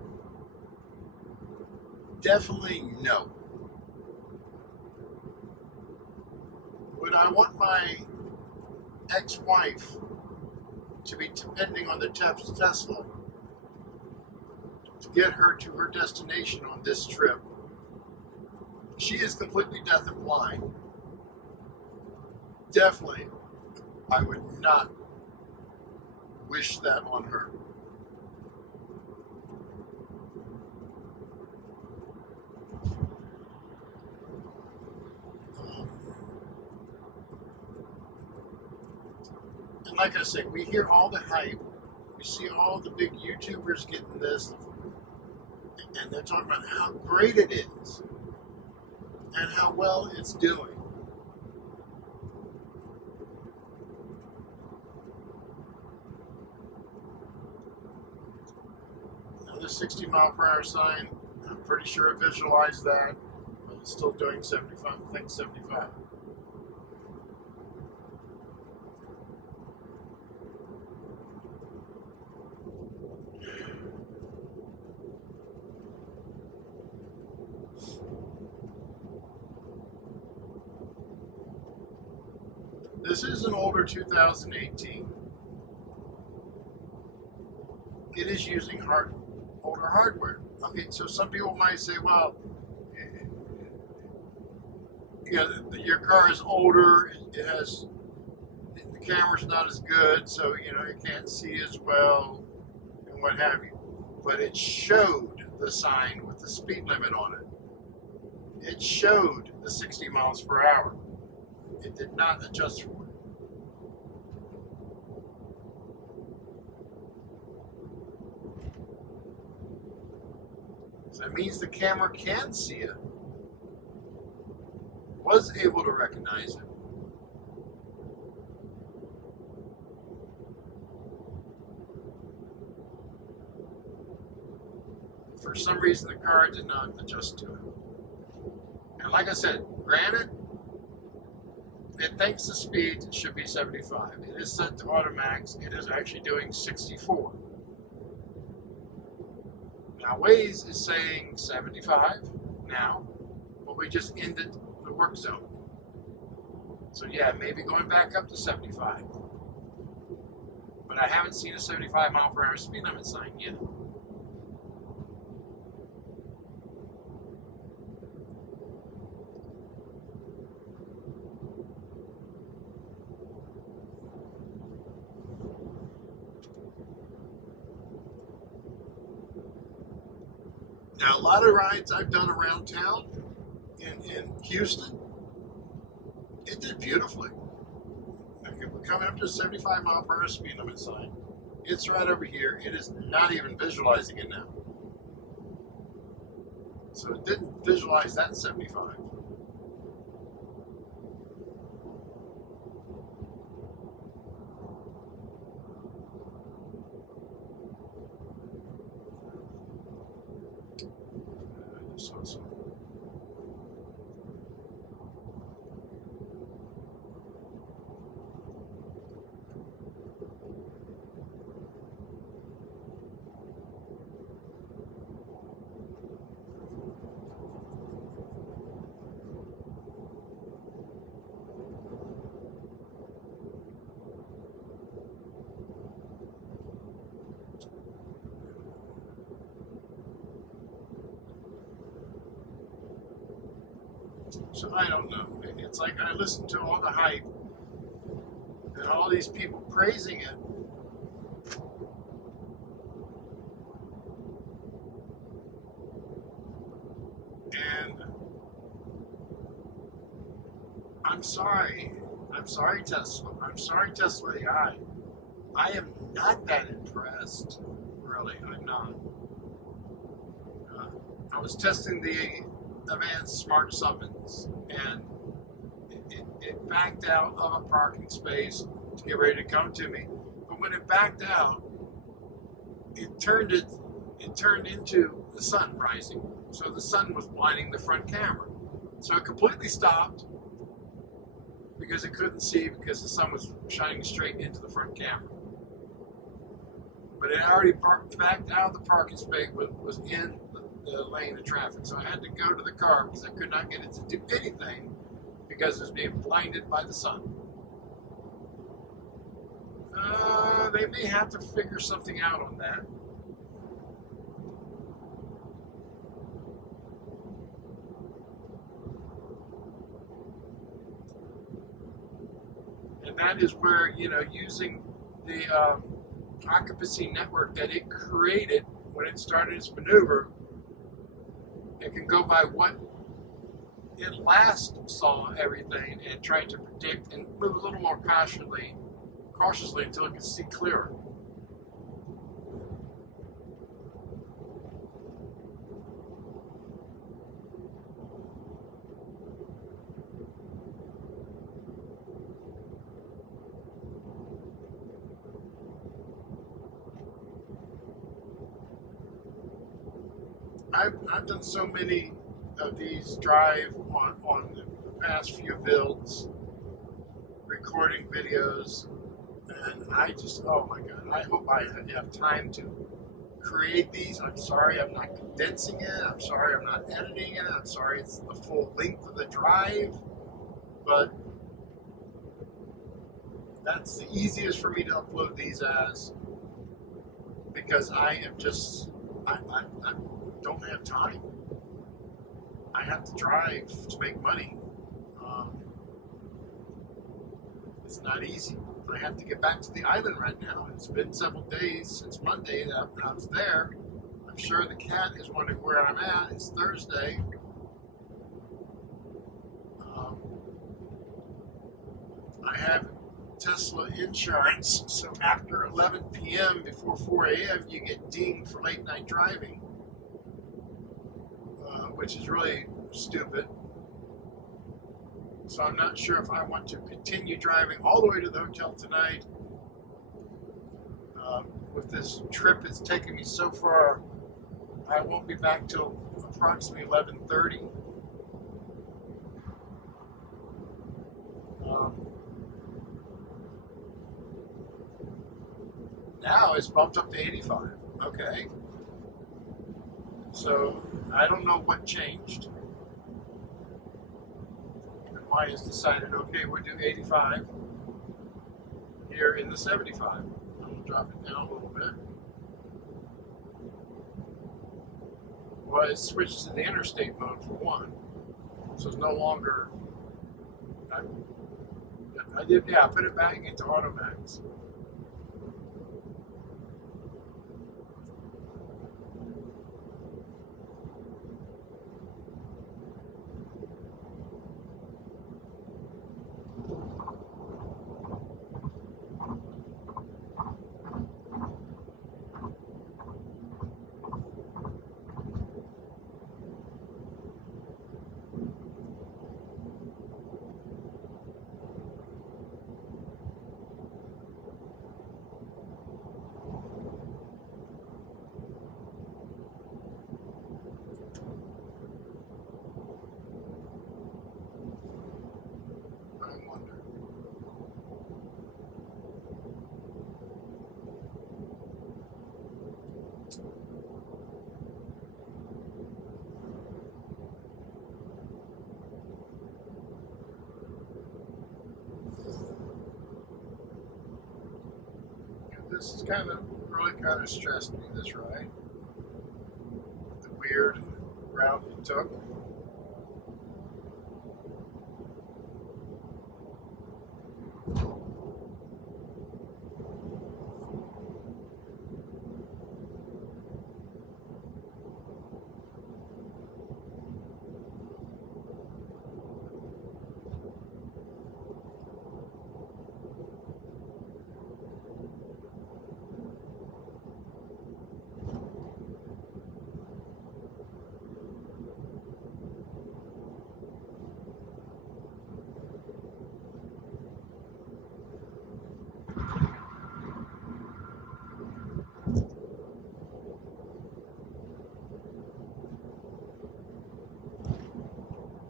Definitely no. Would I want my ex-wife to be depending on the Tesla to get her to her destination on this trip? She is completely deaf and blind. Definitely, I would not wish that on her. And like I say, we hear all the hype. We see all the big YouTubers getting this, and they're talking about how great it is and how well it's doing. Another 60 mile per hour sign. I'm pretty sure it visualized that, but it's still doing 75. I think 75. This is an older 2018. It is using older hardware. Okay, so some people might say, well, you know, your car is older, it has, the camera's not as good, so, you know, you can't see as well, and what have you. But it showed the sign with the speed limit on it. It showed the 60 miles per hour. It did not adjust for it. So that means the camera can see it, was able to recognize it. for some reason the car did not adjust to it. And like I said, granted, it thinks the speed should be 75. It is set to automax. It is actually doing 64. Now Waze is saying 75 now, but we just ended the work zone. So yeah, maybe going back up to 75. But I haven't seen a 75 mile per hour speed limit sign yet. Now, a lot of rides I've done around town in Houston, it did beautifully. Okay, we're coming up to a 75 mile per hour speed limit sign. It's right over here. It is not even visualizing it now. So it didn't visualize that 75. So I don't know. It's like I listen to all the hype and all these people praising it. And I'm sorry. I'm sorry, Tesla. I'm sorry, Tesla AI. I am not that impressed. Really, I'm not. I was testing the advanced smart summons, and it backed out of a parking space to get ready to come to me. But when it backed out, it turned into the sun rising. So the sun was blinding the front camera. So it completely stopped because it couldn't see because the sun was shining straight into the front camera. But it already backed out of the parking space, was in the lane of traffic. So I had to go to the car because I could not get it to do anything because it was being blinded by the sun. They may have to figure something out on that. And that is where, using the occupancy network that it created when it started its maneuver, it can go by what it last saw everything and trying to predict and move a little more cautiously until it can see clearer. I've done so many of these drive on the past few builds, recording videos, and I just, oh my God, I hope I have time to create these. I'm sorry I'm not condensing it. I'm sorry I'm not editing it. I'm sorry it's the full length of the drive, but that's the easiest for me to upload these as, because I am just, I don't have time. I have to drive to make money. It's not easy. I have to get back to the island right now. It's been several days since Monday that I was there. I'm sure the cat is wondering where I'm at. It's Thursday. I have Tesla insurance, so after 11 p.m. before 4 a.m. you get dinged for late night driving, which is really stupid. So I'm not sure if I want to continue driving all the way to the hotel tonight. With this trip, it's taken me so far I won't be back till approximately 11:30. Now it's bumped up to 85. Okay. So I don't know what changed and why it's decided, okay, we'll do 85 here in the 75. I'm going to drop it down a little bit. Well, it switched to the interstate mode for one. So it's no longer, I did, yeah, I put it back into Automax. I wonder. This is really kind of stressed me, this ride. The weird route it took.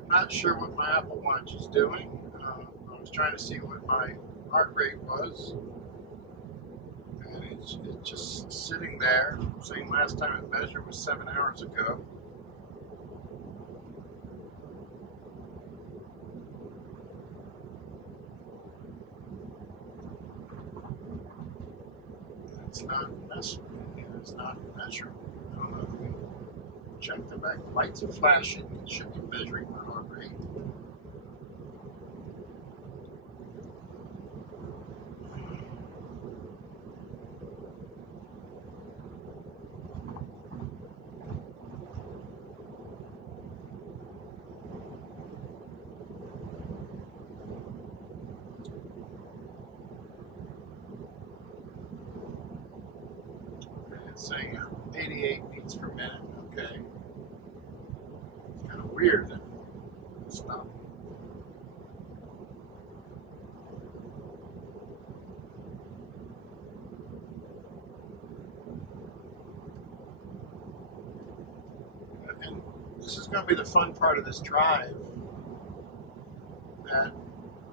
Not sure what my Apple Watch is doing. I was trying to see what my heart rate was, and it's just sitting there, saying last time it measured was 7 hours ago. It's not measuring. It's not measuring. I don't know. Check the back. Lights are flashing. It should be measuring my heart rate. It's saying 88 beats per minute. Okay. It's kind of weird that it's stopping. And this is going to be the fun part of this drive, that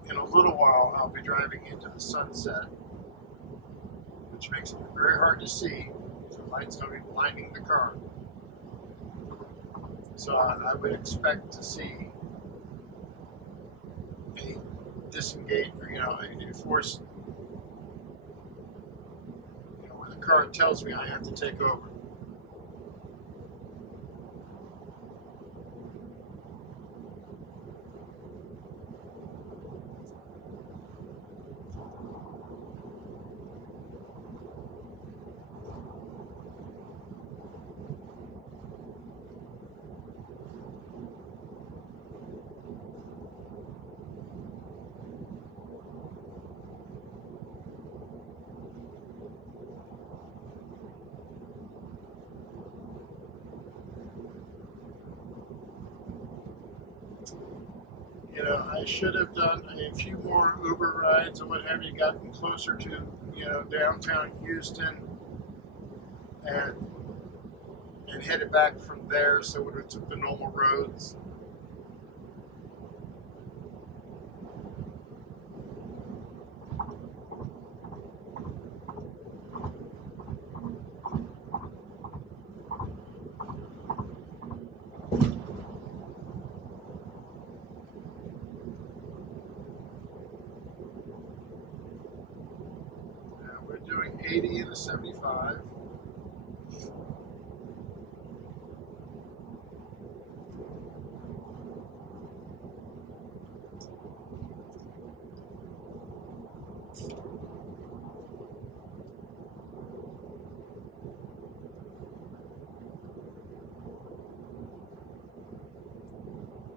in a little while I'll be driving into the sunset, which makes it very hard to see. The light's going to be blinding the car. So I would expect to see a disengage, or a force, where the car tells me I have to take over. I should have done a few more Uber rides or what have you, gotten closer to, downtown Houston and and headed back from there, so we would have took the normal roads. We're doing 80 and a 75.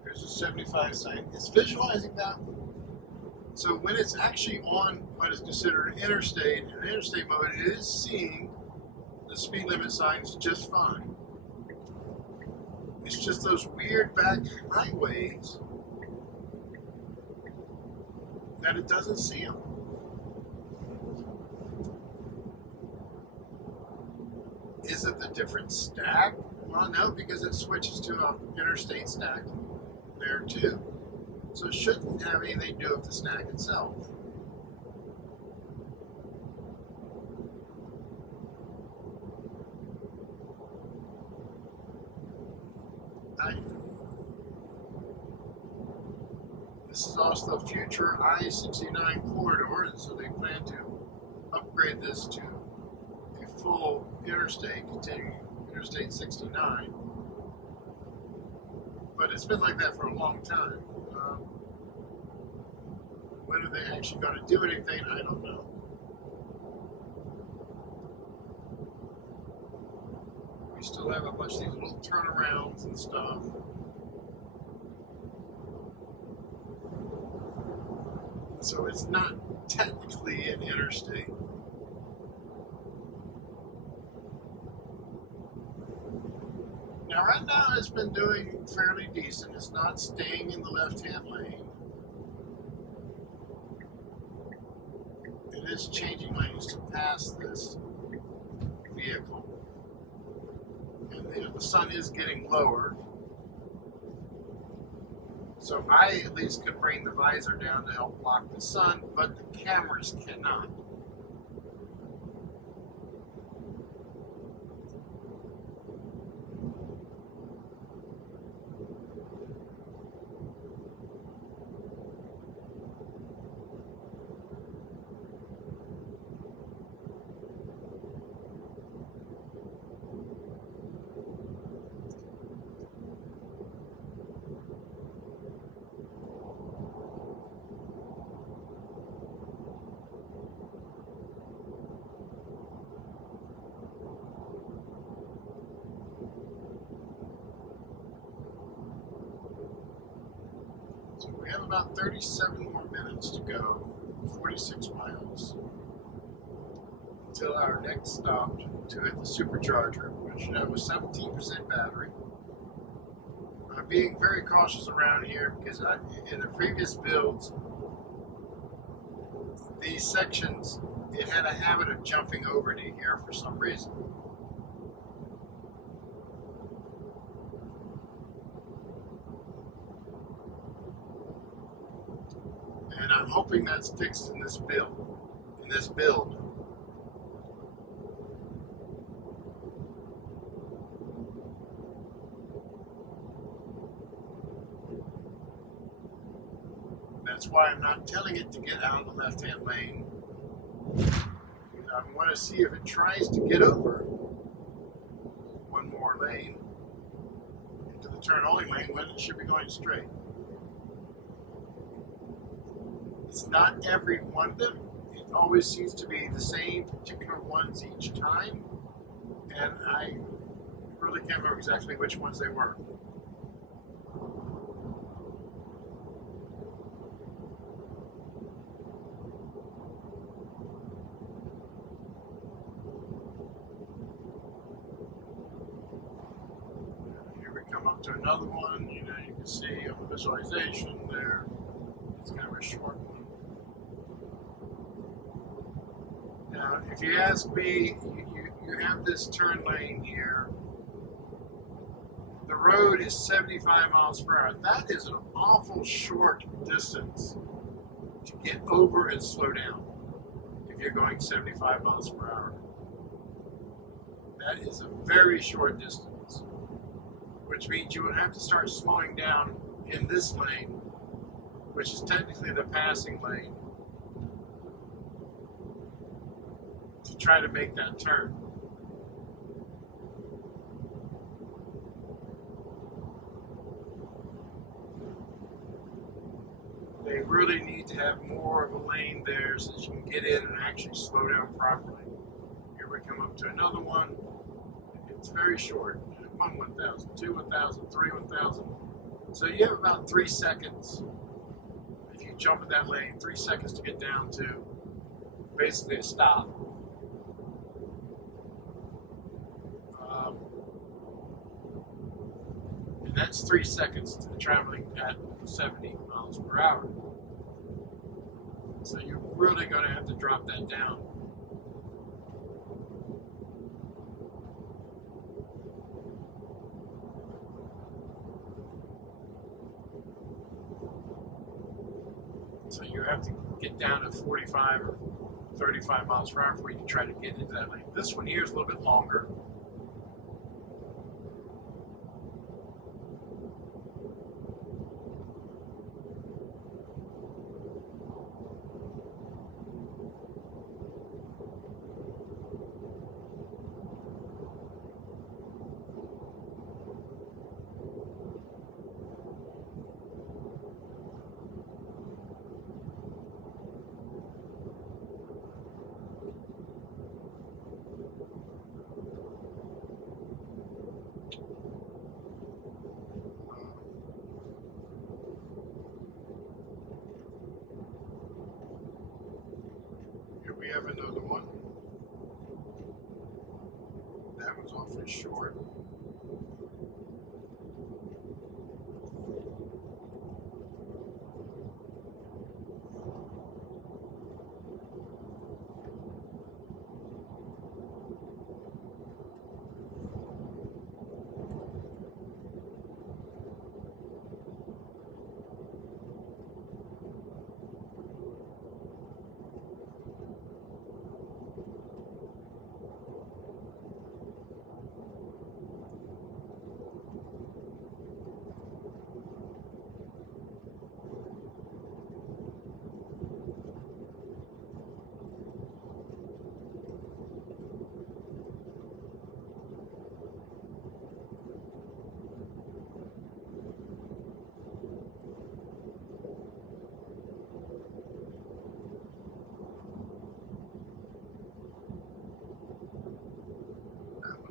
There's a 75 sign. It's visualizing that. So when it's actually on what is considered an interstate, in interstate mode, it is seeing the speed limit signs just fine. It's just those weird back highways that it doesn't see them. Is it the different stack? Well, no, because it switches to an interstate stack there too. So it shouldn't have anything to do with the stack itself. This is also the future I-69 corridor, and so they plan to upgrade this to a full interstate, continuing Interstate 69. But it's been like that for a long time. When are they actually going to do anything? I don't know. We still have a bunch of these little turnarounds and stuff. So it's not technically an interstate. Now, right now it's been doing fairly decent. It's not staying in the left-hand lane. It is changing lanes to pass this vehicle. And the sun is getting lower. So I at least could bring the visor down to help block the sun, but the cameras cannot. So we have about 37 more minutes to go, 46 miles, until our next stop to hit the supercharger, which should have a 17% battery. I'm being very cautious around here because in the previous builds, these sections, it had a habit of jumping over to here for some reason. And I'm hoping that's fixed in this build. That's why I'm not telling it to get out of the left-hand lane. I want to see if it tries to get over one more lane into the turn-only lane when it should be going straight. It's not every one of them. It always seems to be the same particular ones each time, and I really can't remember exactly which ones they were. Here we come up to another one. You can see on the visualization there, it's kind of a short one. Now, if you ask me, you have this turn lane here, The road is 75 miles per hour. That is an awful short distance to get over and slow down if you're going 75 miles per hour. That is a very short distance, which means you would have to start slowing down in this lane, which is technically the passing lane, to try to make that turn. They really need to have more of a lane there so that you can get in and actually slow down properly. Here we come up to another one. It's very short. 1,000, 2, 1,000, 3, 1,000. So you have about 3 seconds. If you jump in that lane, 3 seconds to get down to basically a stop. And that's 3 seconds to traveling at 70 miles per hour. So you're really going to have to drop that down. So you have to get down to 45 or 35 miles per hour before you can try to get into that lane. This one here is a little bit longer. We have another one. That was awfully short.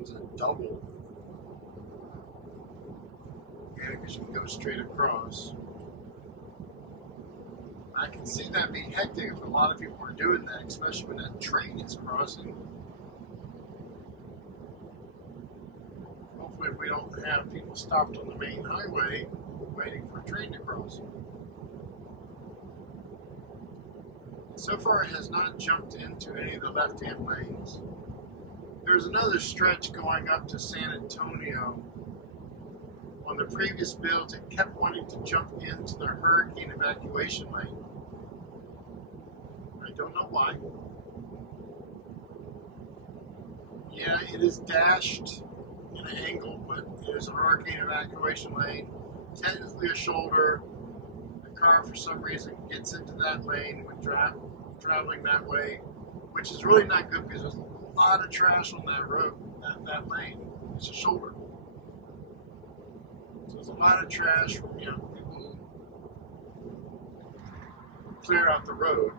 A double, and because you can go straight across. I can see that being hectic if a lot of people are doing that, especially when that train is crossing. Hopefully we don't have people stopped on the main highway waiting for a train to cross. So far it has not jumped into any of the left-hand lanes. There's another stretch going up to San Antonio. On the previous builds, it kept wanting to jump into the hurricane evacuation lane. I don't know why. Yeah, it is dashed in an angle, but it is a hurricane evacuation lane. Technically a shoulder. The car, for some reason, gets into that lane when traveling that way, which is really not good because there's a lot of trash on that road, that lane. It's a shoulder. So there's a lot of trash from people who clear out the road.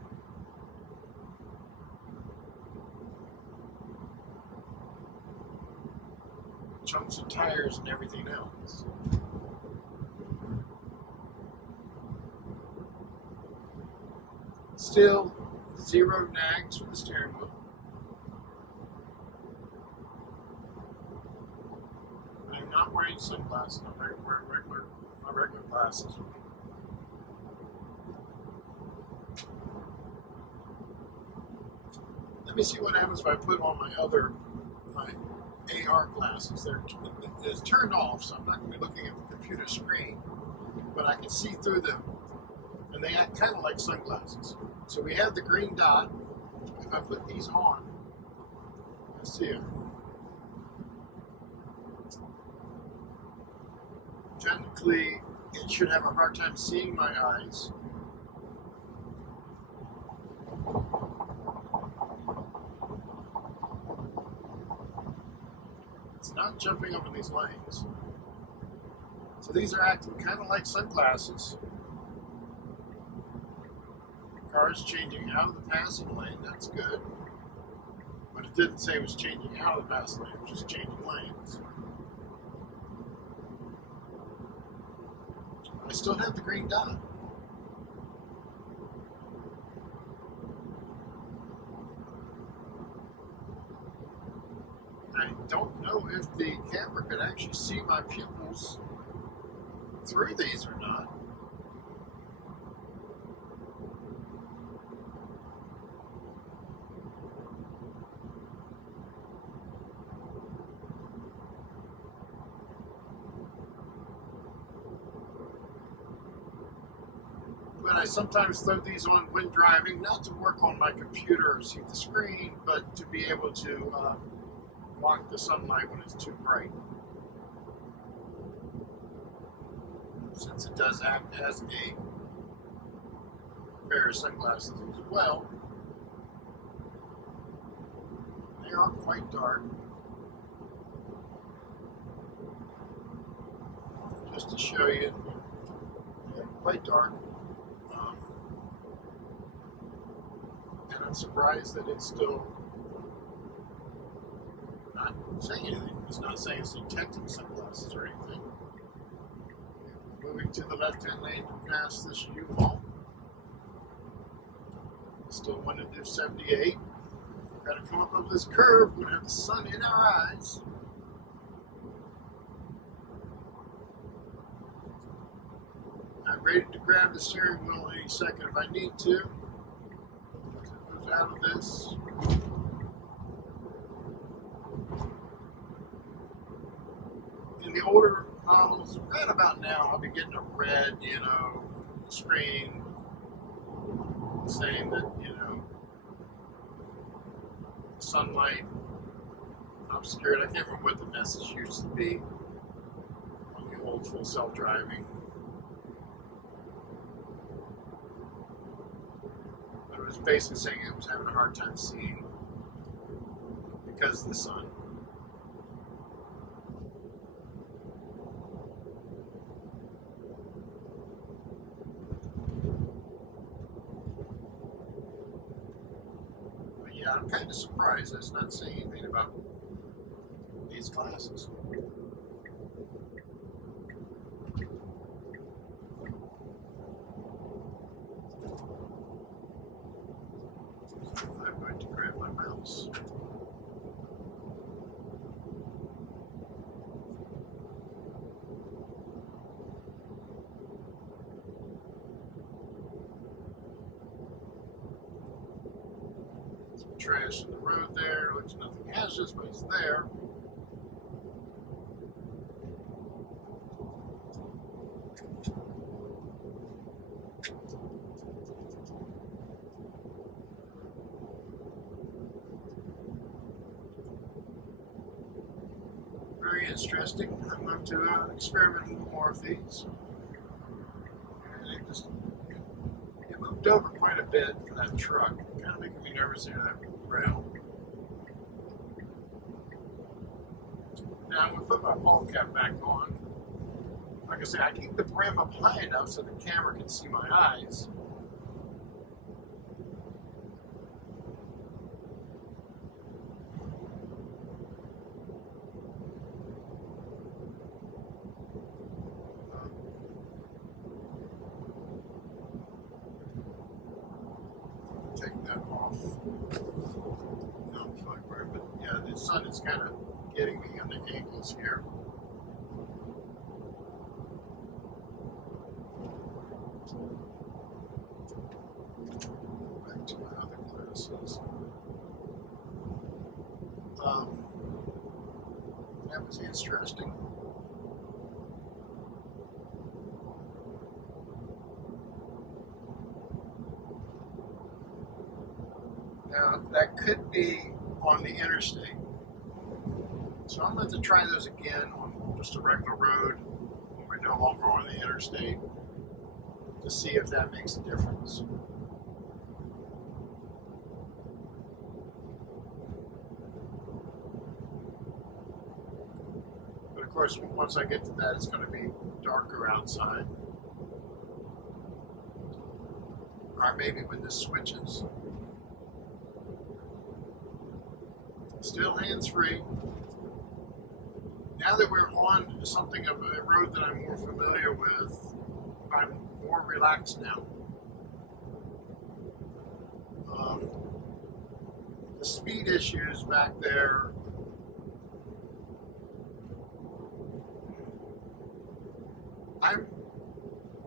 Chunks of tires and everything else. Still, 0 nags for the steering wheel. I'm not wearing sunglasses. I'm wearing my regular glasses. Let me see what happens if I put on my AR glasses. It's turned off, so I'm not going to be looking at the computer screen, but I can see through them, and they act kind of like sunglasses. So we have the green dot. If I put these on, let's see it. Technically, it should have a hard time seeing my eyes. It's not jumping over these lanes. So these are acting kind of like sunglasses. Car's changing out of the passing lane, that's good. But it didn't say it was changing out of the passing lane, it was just changing lanes. I still have the green dot. I don't know if the camera could actually see my pupils through these or not. But I sometimes throw these on when driving, not to work on my computer or see the screen, but to be able to block the sunlight when it's too bright. Since it does act as a pair of sunglasses as well, they are quite dark. Just to show you, they're quite dark. And I'm surprised that it's still not saying anything. It's not saying it's detecting sunglasses or anything. Moving to the left-hand lane to pass this U-Haul. Still want to do 78. Got to come up over this curve. We're going to have the sun in our eyes. I'm ready to grab the steering wheel any second if I need to. Move out of this. In the older models, right about now, I'll be getting a red, screen saying that, sunlight obscured. I can't remember what the message used to be on the old full self-driving. But it was basically saying it was having a hard time seeing because of the sun. Yeah, I'm kind of surprised that's not saying anything about these classes. I'm going to grab my mouse. Trash in the road there. Looks nothing hazardous, but it's there. Very interesting. I'm going to experiment with more of these. And it moved over quite a bit for that truck. Kind of making me nervous near that rail. Now I'm going to put my ball cap back on. Like I said, I keep the brim up high enough so the camera can see my eyes. Take that off. Not quite right, but yeah, the sun is kind of getting me on the angles here. Back to my other glasses. interesting. Now, that could be on the interstate. So I'm going to try those again on just a regular road when we're no longer on the interstate to see if that makes a difference. But of course, once I get to that, it's going to be darker outside. Or maybe when this switches. Still hands-free. Now that we're on something of a road that I'm more familiar with, I'm more relaxed now. The speed issues back there, I'm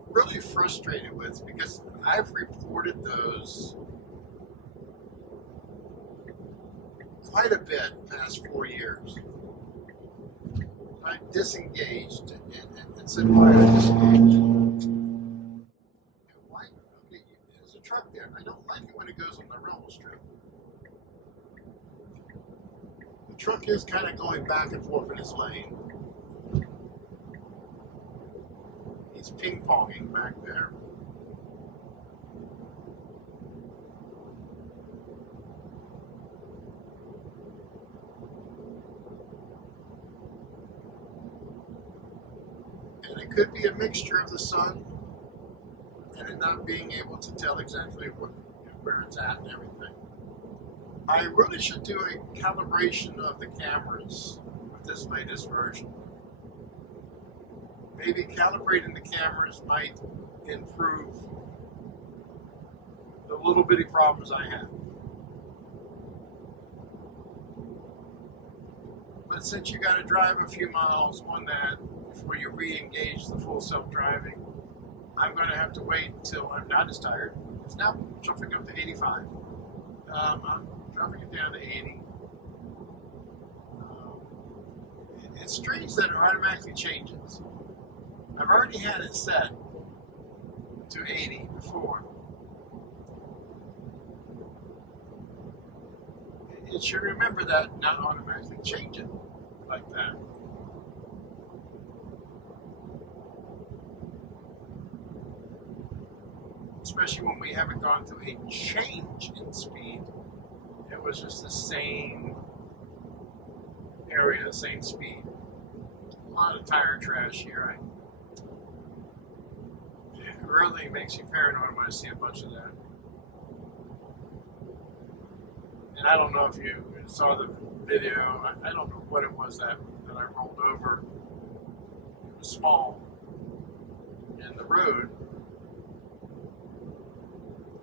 really frustrated with because I've reported those quite a bit the past 4 years. I disengaged and said, why I disengaged? Why? Okay, there's a truck there. I don't like it when it goes on the rumble strip. The truck is kind of going back and forth in his lane. He's ping-ponging back there. And it could be a mixture of the sun and it not being able to tell exactly where it's at and everything. I really should do a calibration of the cameras with this latest version. Maybe calibrating the cameras might improve the little bitty problems I have. But since you got to drive a few miles on that before you re-engage the full self-driving, I'm going to have to wait until I'm not as tired. It's now jumping up to 85. I'm dropping it down to 80. It's strange that it automatically changes. I've already had it set to 80 before. It should remember that, not automatically change it like that. Especially when we haven't gone through a change in speed. It was just the same area, same speed. A lot of tire trash here. It really makes you paranoid when I see a bunch of that. And I don't know if you saw the video. I don't know what it was that I rolled over. It was small in the road.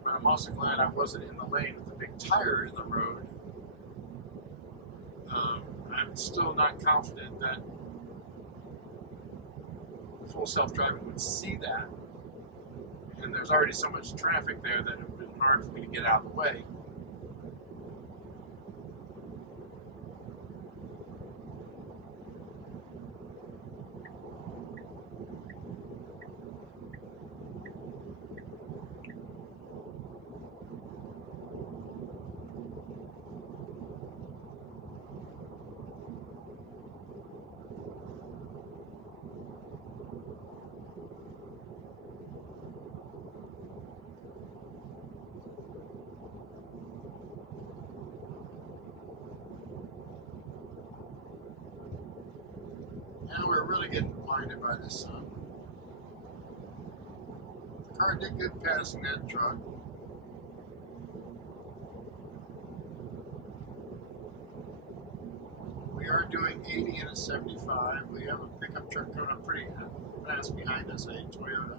But I'm also glad I wasn't in the lane with the big tire in the road. I'm still not confident that full self-driving would see that. And there's already so much traffic there that it would have been hard for me to get out of the way. Now we're really getting blinded by the sun. The car did good passing that truck. We are doing 80 and a 75. We have a pickup truck coming up pretty fast behind us, a Toyota.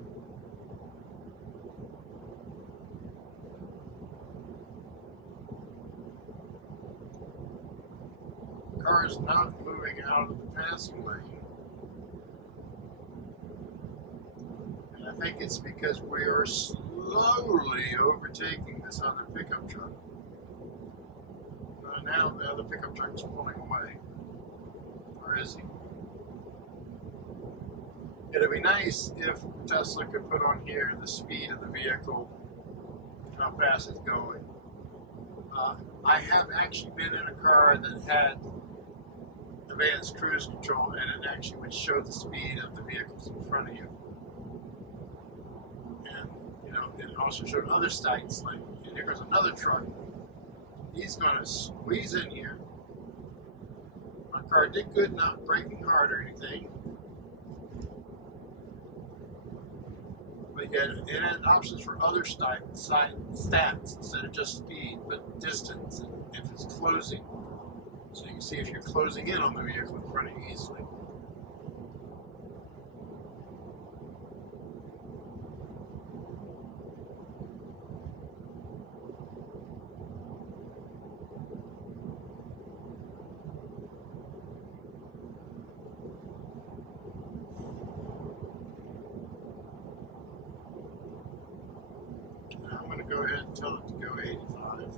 The car is not moving out of the passing lane. And I think it's because we are slowly overtaking this other pickup truck. Now the other pickup truck is pulling away. Or is he? It'd be nice if Tesla could put on here the speed of the vehicle, how fast it's going. I have actually been in a car that had advanced cruise control, and it actually would show the speed of the vehicles in front of you. And, you know, it also showed other sights, like, and here goes another truck. He's going to squeeze in here. My car did good, not braking hard or anything. But yet it had options for other stats instead of just speed, but distance, and if it's closing. So you can see if you're closing in on the vehicle in front of you easily. Now I'm going to go ahead and tell it to go 85.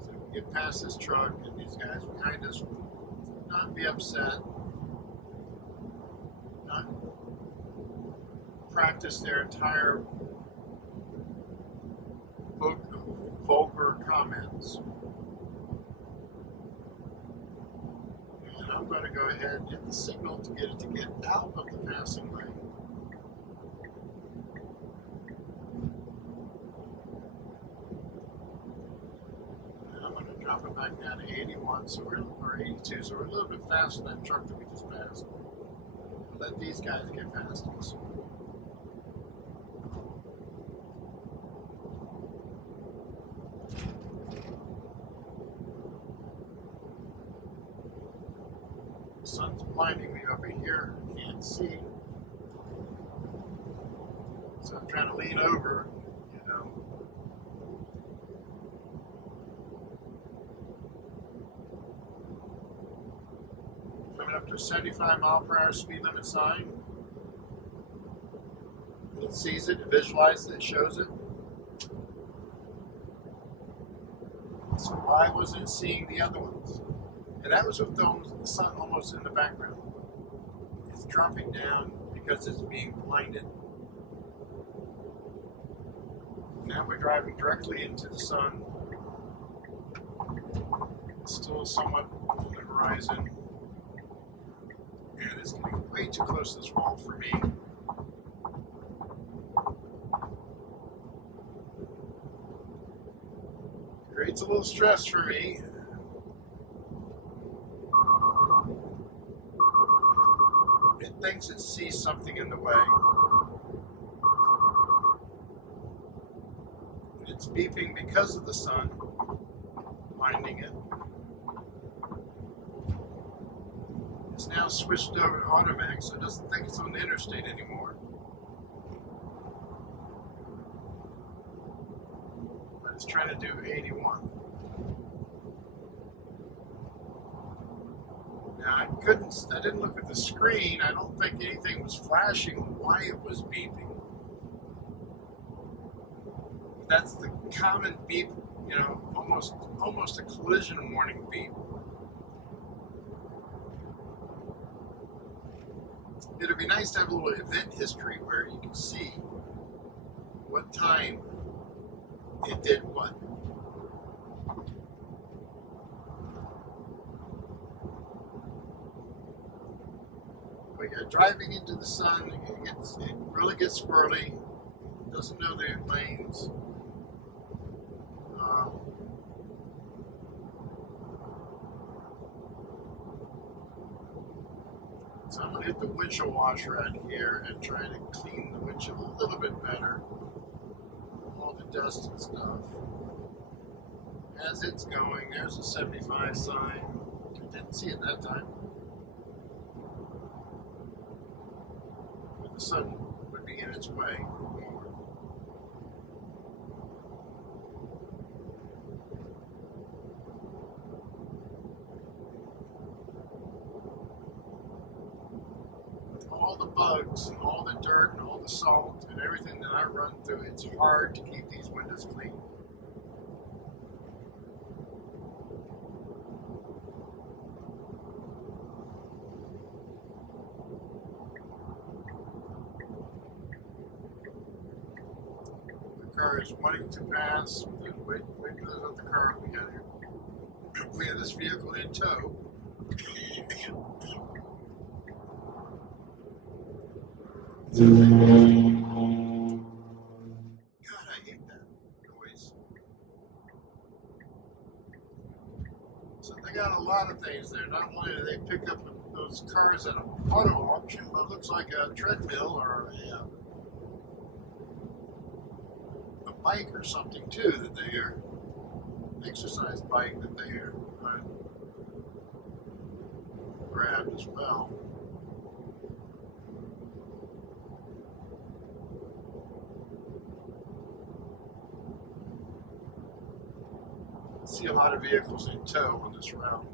So we get past this truck, and these guys behind us will not be upset, not practice their entire book of vulgar comments. And I'm going to go ahead and hit the signal to get it to get out of the passing lane. And I'm going to drop it back down to 81, so or 82, so we're a little bit faster than that truck that we just passed. Let these guys get past us. The sun's blinding me over here. Can't see. So I'm trying to lean over, you know. Coming up to a 75 mile per hour speed limit sign. It sees it, it visualizes it, it shows it. So why wasn't it seeing the other ones? And that was with the sun almost in the background. It's dropping down because it's being blinded. Now we're driving directly into the sun. It's still somewhat on the horizon. And it's getting way too close to this wall for me. Creates a little stress for me. It thinks it sees something in the way. It's beeping because of the sun, blinding it. It's now switched over to automatic, so it doesn't think it's on the interstate anymore. But it's trying to do 81. Now I didn't look at the screen. I don't think anything was flashing why it was beeping. That's the common beep, you know, almost a collision warning beep. It'd be nice to have a little event history where you can see what time it did what. But yeah, driving into the sun, it really gets squirrely. It doesn't know the lanes. So I'm going to hit the windshield washer out here and try to clean the windshield a little bit better. All the dust and stuff. As it's going, there's a 75 sign. I didn't see it that time. But the sun would be in its way more. All the bugs and all the dirt and all the salt and everything that I run through, it's hard to keep these windows clean. car is wanting to pass. Wait for those other car we got here. We have this vehicle in tow. God, I hate that noise. So they got a lot of things there. Not only do they pick up those cars at an auto auction, but it looks like a treadmill or a bike or something too that they are, exercise bike that they are grabbed as well. See a lot of vehicles in tow on this route.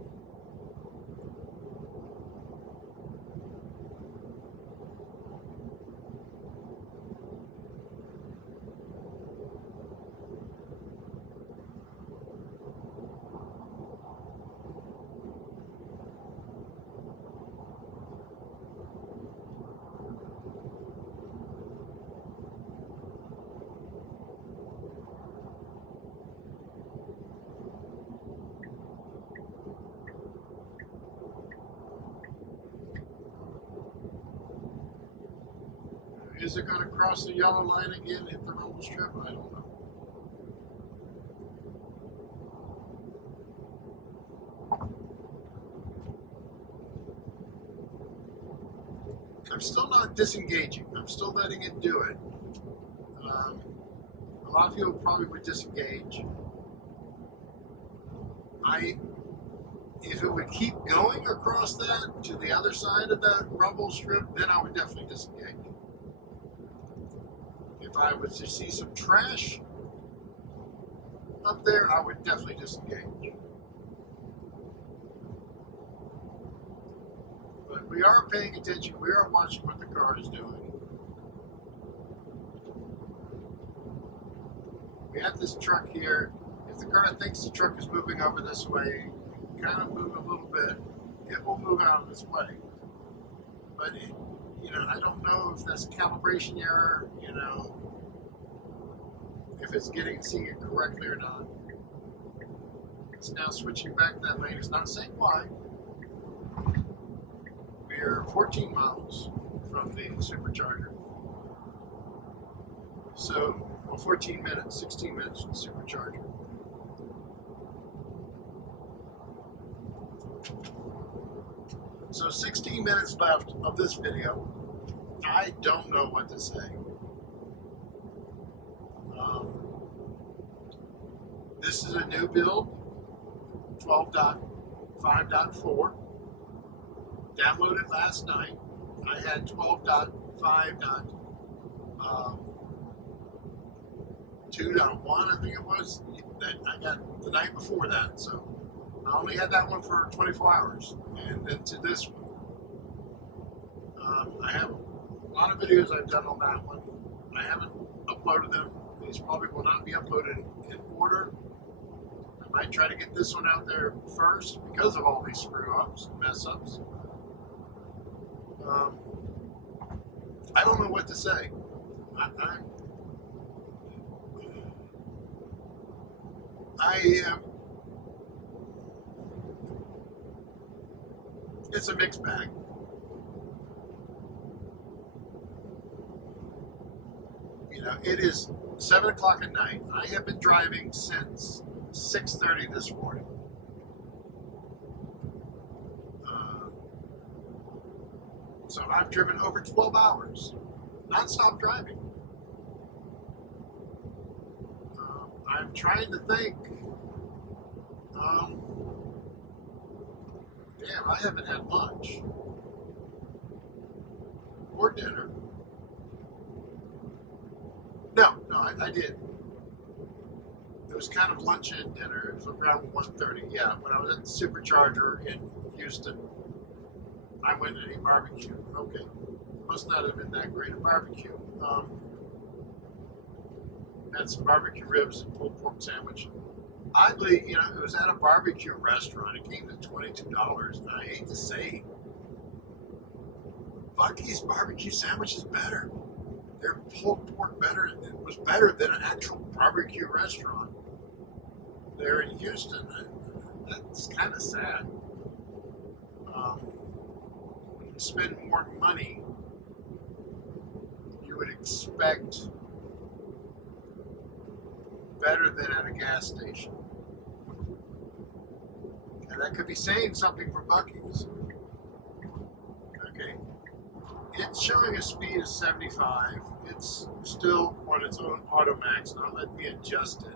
Is it going to cross the yellow line again and hit the rumble strip? I don't know. I'm still not disengaging. I'm still letting it do it. A lot of people probably would disengage. If it would keep going across that to the other side of that rumble strip, then I would definitely disengage. If I was to see some trash up there, I would definitely disengage. But we are paying attention. We are watching what the car is doing. We have this truck here. If the car thinks the truck is moving over this way, kind of move a little bit, it will move out of this way. But I don't know if that's calibration error, if it's seeing it correctly or not. It's now switching back that lane. It's not saying why. We are 14 miles from the supercharger. So, 14 minutes, 16 minutes from the supercharger. So 16 minutes left of this video. I don't know what to say. This is a new build, 12.5.4. Downloaded last night. I had 12.5.2.1, I think it was, that I got the night before that. So I only had that one for 24 hours. And then to this one. I have a lot of videos I've done on that one. I haven't uploaded them. These probably will not be uploaded in order. I might try to get this one out there first because of all these screw-ups and mess-ups. I don't know what to say. It's a mixed bag. It is 7 o'clock at night. I have been driving since 6:30 this morning. So I've driven over 12 hours, non-stop driving. I'm trying to think. Damn, I haven't had lunch or dinner. No, I did. It was kind of lunch and dinner. It was around 1:30. Yeah, when I was at the supercharger in Houston, I went and ate barbecue. Okay. Must not have been that great a barbecue. Had some barbecue ribs and pulled pork sandwich. Oddly, it was at a barbecue restaurant. It came to $22, and I hate to say, Bucky's barbecue sandwich is better. their pulled pork was better than an actual barbecue restaurant there in Houston. That's kind of sad. When you spend more money, you would expect better than at a gas station. And that could be saying something for Buc-ee's. Okay. It's showing a speed of 75. It's still on its own auto max, not letting me adjust it.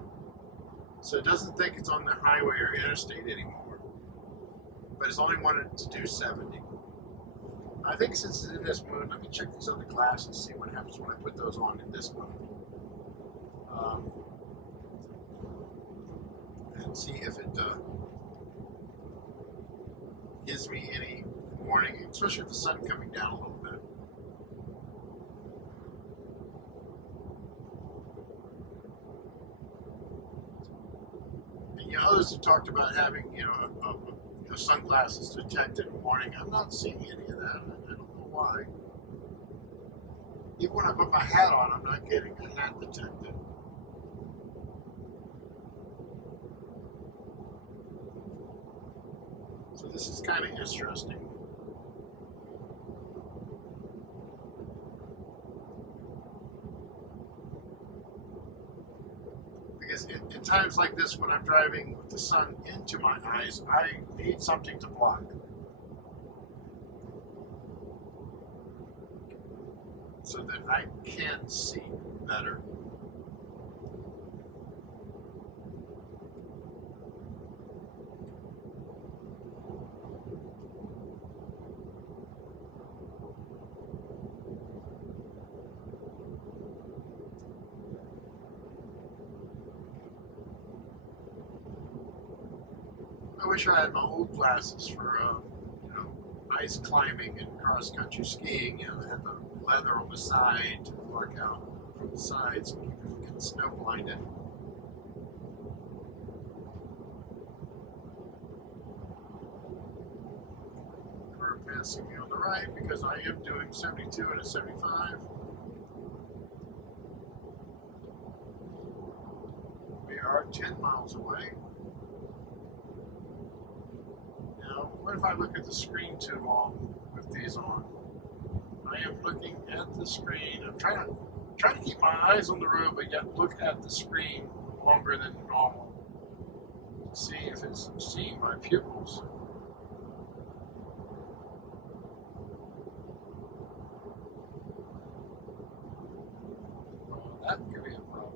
So it doesn't think it's on the highway or interstate anymore. But it's only wanted to do 70. I think since it's in this mode, let me check these other classes, see what happens when I put those on in this mode. And see if it gives me any warning, especially with the sun coming down a little bit. And others have talked about having, sunglasses detected in the morning. I'm not seeing any of that. I don't know why. Even when I put my hat on, I'm not getting a hat detected. So this is kind of interesting. Because in times like this, when I'm driving with the sun into my eyes, I need something to block. So that I can see better. I wish I had my old glasses for, ice climbing and cross-country skiing. They had the leather on the side to block out from the sides and keep you from getting snow blinded. Car passing me on the right because I am doing 72 and a 75. We are 10 miles away. What if I look at the screen too long with these on? I am looking at the screen. I'm trying to keep my eyes on the road, but yet look at the screen longer than normal to see if it's seeing my pupils. Well, that could be a problem.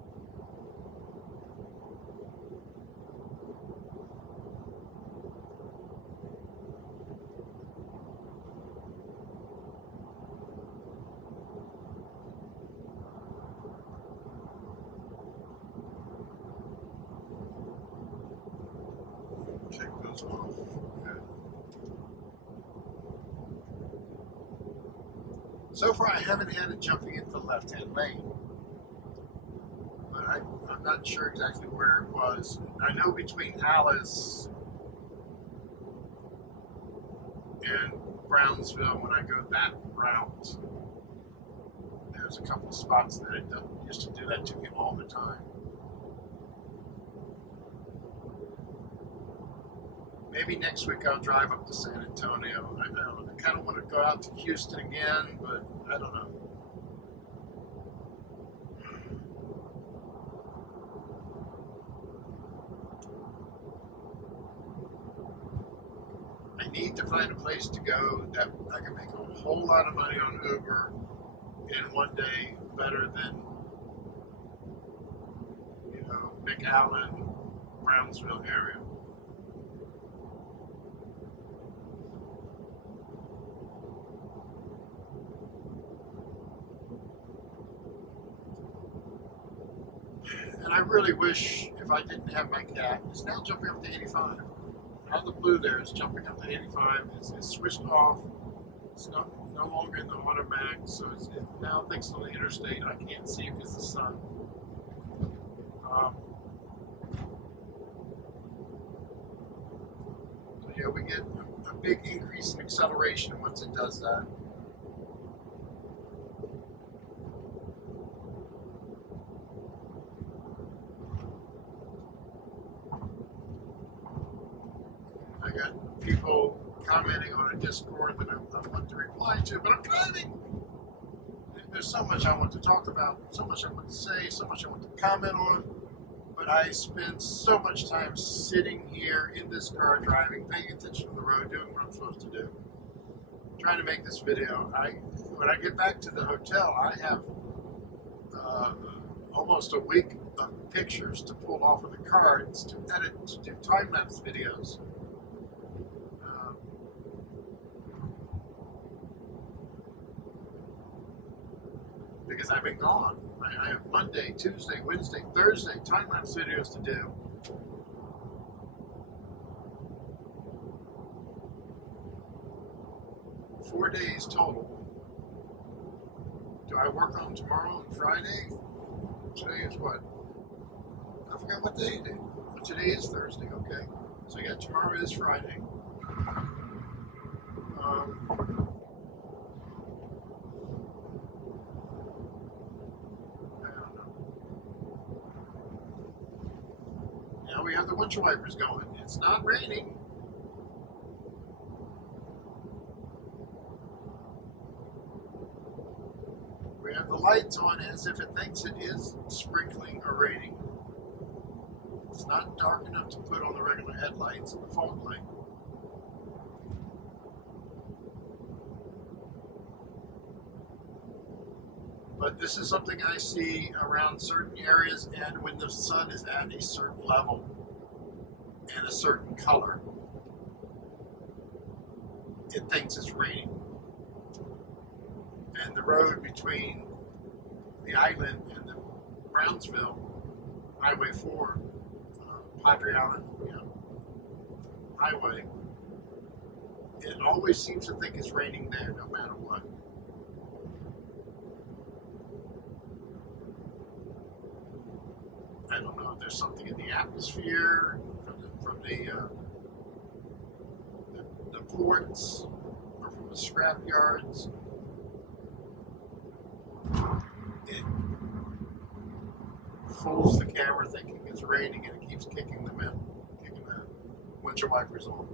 Check those off. Good. So far, I haven't had it jumping into the left-hand lane, but I'm not sure exactly where it was. I know between Alice and Brownsville, when I go that route, there's a couple of spots that it used to do that to me all the time. Maybe next week I'll drive up to San Antonio. I kind of want to go out to Houston again, but I don't know. I need to find a place to go that I can make a whole lot of money on Uber in one day, better than, McAllen, Brownsville area. And I really wish, if I didn't have my cat, it's now jumping up to 85. Now the blue there is jumping up to 85. It's switched off. It's no longer in the auto max, so it now thinks on the interstate. I can't see because of the sun. So yeah, we get a big increase in acceleration once it does that. got people commenting on a Discord that I want to reply to, but I'm driving. There's so much I want to talk about, so much I want to say, so much I want to comment on. But I spend so much time sitting here in this car driving, paying attention to the road, doing what I'm supposed to do, trying to make this video. When I get back to the hotel, I have almost a week of pictures to pull off of the cards, to edit, to do time-lapse videos. Because I've been gone. I have Monday, Tuesday, Wednesday, Thursday time-lapse videos to do. Four days total. Do I work on tomorrow and Friday? Today is what? I forgot what day it is. Today is Thursday, okay. So yeah, tomorrow is Friday. Now we have the windshield wipers going. It's not raining. We have the lights on as if it thinks it is sprinkling or raining. It's not dark enough to put on the regular headlights and the fog light. But this is something I see around certain areas, and when the sun is at a certain level and a certain color, it thinks it's raining. And the road between the island and the Brownsville, Highway 4, Padre Island, highway, it always seems to think it's raining there no matter what. I don't know if there's something in the atmosphere from the ports or from the scrap yards. It fools the camera thinking it's raining, and it keeps kicking the windshield wipers on.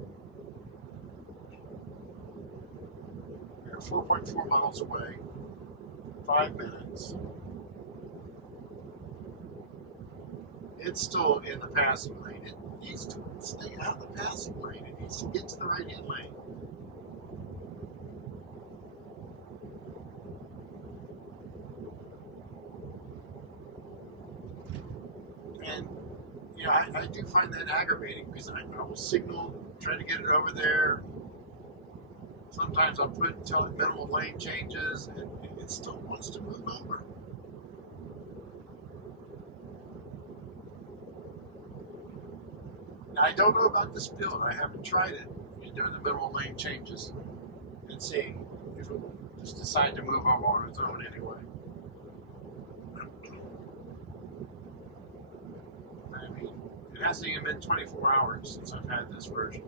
We're 4.4 miles away, 5 minutes. It's still in the passing lane. It needs to stay out of the passing lane. It needs to get to the right-hand lane. And, I do find that aggravating because I will signal, try to get it over there. Sometimes I'll tell it minimal lane changes, and it still wants to move over. Now, I don't know about this build. I haven't tried it during the minimal lane changes and seeing if it will just decide to move over on its own anyway. I mean, it hasn't even been 24 hours since I've had this version.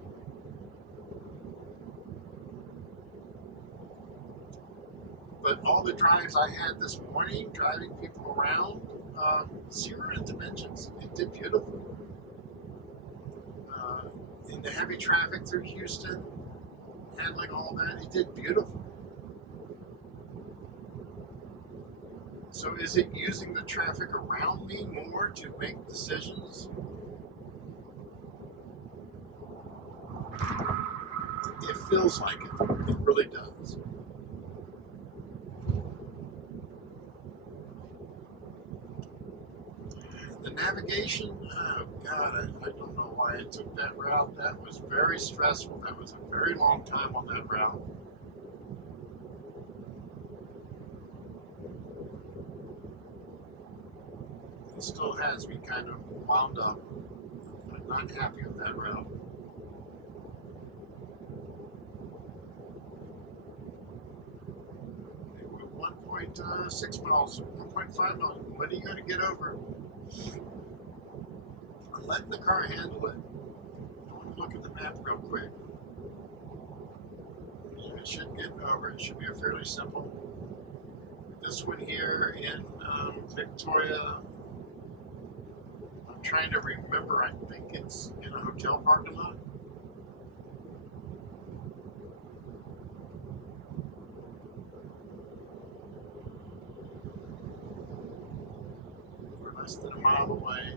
But all the drives I had this morning, driving people around, 0 in dimensions. It did beautiful. In the heavy traffic through Houston, handling all that, it did beautiful. So is it using the traffic around me more to make decisions? It feels like it. It really does. The navigation, oh God, I don't know why I took that route. That was very stressful. That was a very long time on that route. It still has me kind of wound up. I'm not happy with that route. Okay, we're 1.6 miles, 1.5 miles. When are you going to get over? I'm letting the car handle it. I want to look at the map real quick. It should get over. It should be a fairly simple. This one here in Victoria, I'm trying to remember. I think it's in a hotel parking lot. less than a mile away.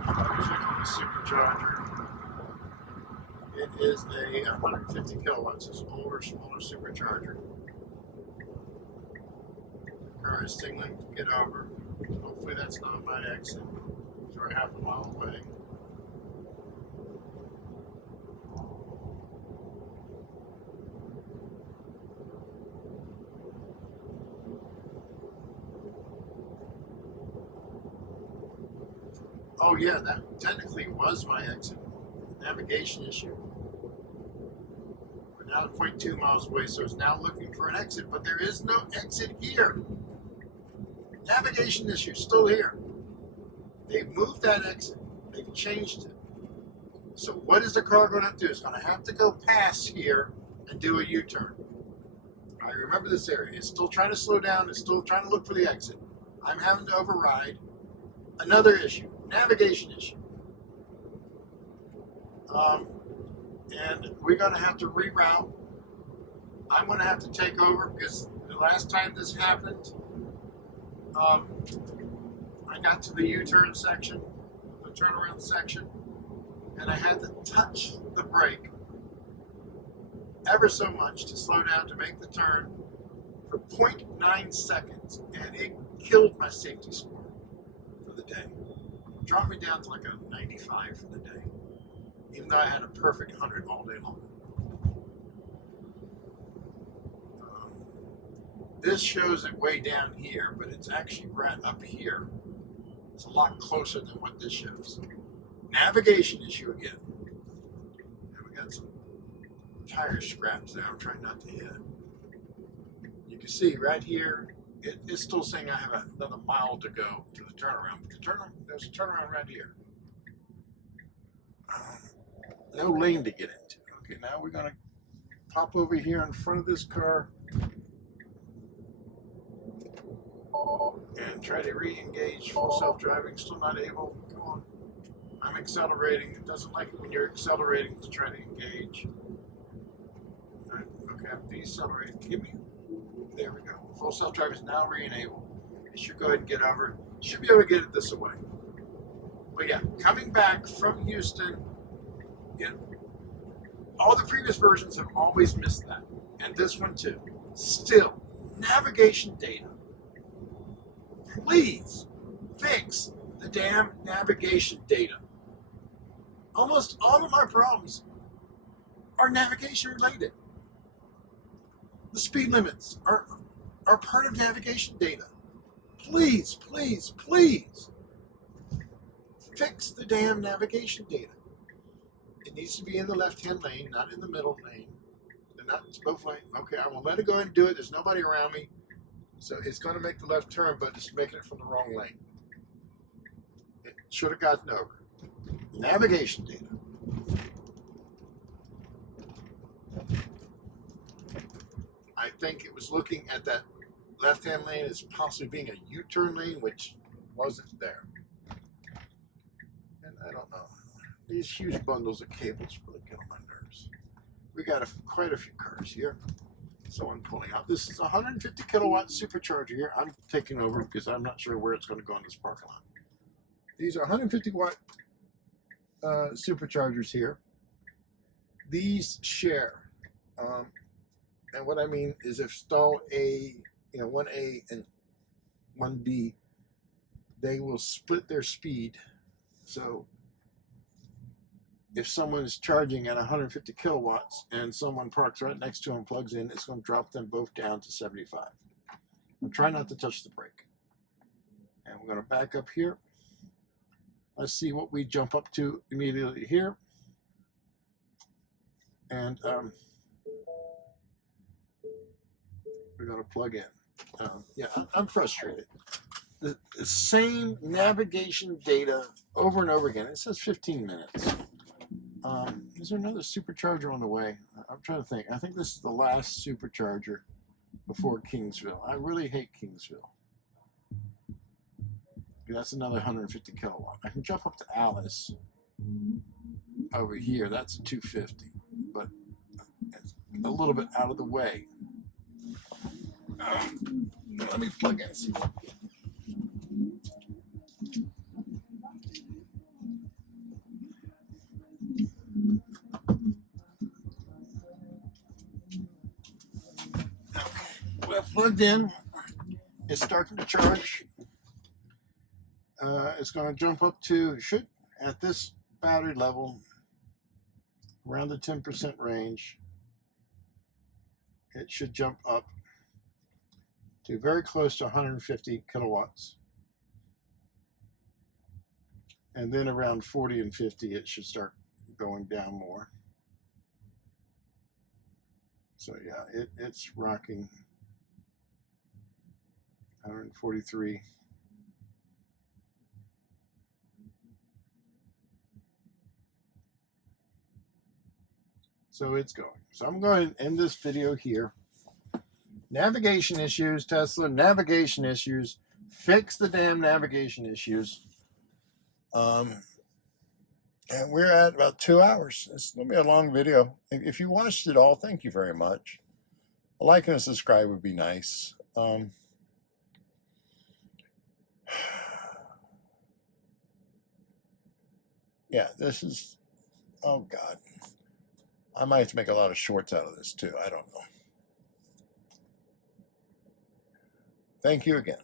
I'm checking the supercharger. It is a 150 kilowatts. It's an older, smaller supercharger. The car is signaling to get over. Hopefully that's not my exit. So we're half a mile away. Oh yeah, that technically was my exit. Navigation issue. We're now 0.2 miles away, so it's now looking for an exit, but there is no exit here. Navigation issue still here. They've moved that exit. They've changed it. So what is the car going to do? It's going to have to go past here and do a U-turn. I remember this area. It's still trying to slow down. It's still trying to look for the exit. I'm having to override. Another issue. Navigation issue. And we're going to have to reroute. I'm going to have to take over because the last time this happened, I got to the U-turn section, the turnaround section, and I had to touch the brake ever so much to slow down to make the turn for 0.9 seconds, and it killed my safety score for the day. Dropped me down to like a 95 for the day, even though I had a perfect 100 all day long. This shows it way down here, but it's actually right up here. It's a lot closer than what this shows. Navigation issue again. And we got some tire scraps there. I'm trying not to hit it. You can see right here, it's still saying I have another mile to go to the turnaround. But there's a turnaround right here. No lane to get into. Okay, now we're going to pop over here in front of this car and try to re-engage full self-driving. Still not able. Come on. I'm accelerating. It doesn't like it when you're accelerating to try to engage. All right, okay, I'm decelerating. Give me. There we go. Full self-driving is now re-enabled. It should go ahead and get over. Should be able to get it this way. But yeah, coming back from Houston, all the previous versions have always missed that. And this one too. Still, navigation data. Please fix the damn navigation data. Almost all of my problems are navigation related. The speed limits are part of navigation data. Please, please, please fix the damn navigation data. It needs to be in the left-hand lane, not in the middle lane. They're not, it's both lanes. Okay, I will let it go ahead and do it. There's nobody around me. So it's going to make the left turn, but it's making it from the wrong lane. It should have gotten over. Navigation data. I think it was looking at that left-hand lane as possibly being a U-turn lane, which wasn't there. And I don't know. These huge bundles of cables really get on my nerves. We got quite a few cars here. Someone pulling out. This is a 150 kilowatt supercharger here. I'm taking over because I'm not sure where it's going to go in this parking lot. These are 150 watt superchargers here. These share. And what I mean is if stall A, 1A and 1B, they will split their speed. So if someone is charging at 150 kilowatts and someone parks right next to them and plugs in, it's going to drop them both down to 75. I'm trying not to touch the brake. And we're going to back up here. Let's see what we jump up to immediately here. And we're going to plug in. Yeah, I'm frustrated. The same navigation data over and over again. It says 15 minutes. Is there another supercharger on the way? I'm trying to think. I think this is the last supercharger before Kingsville. I really hate Kingsville. That's another 150 kilowatt. I can jump up to Alice over here. That's a 250, but it's a little bit out of the way. Let me plug in. See. plugged in. It's starting to charge. It's going to jump up to, should at this battery level, around the 10% range, it should jump up to very close to 150 kilowatts. And then around 40 and 50, it should start going down more. So yeah, it's rocking 143. So it's going. So I'm going to end this video here. Navigation issues, Tesla, navigation issues. Fix the damn navigation issues. And we're at about 2 hours. It's going to be a long video. If you watched it all, thank you very much. A like and a subscribe would be nice. Yeah, this is, oh God. I might have to make a lot of shorts out of this too. I don't know. Thank you again.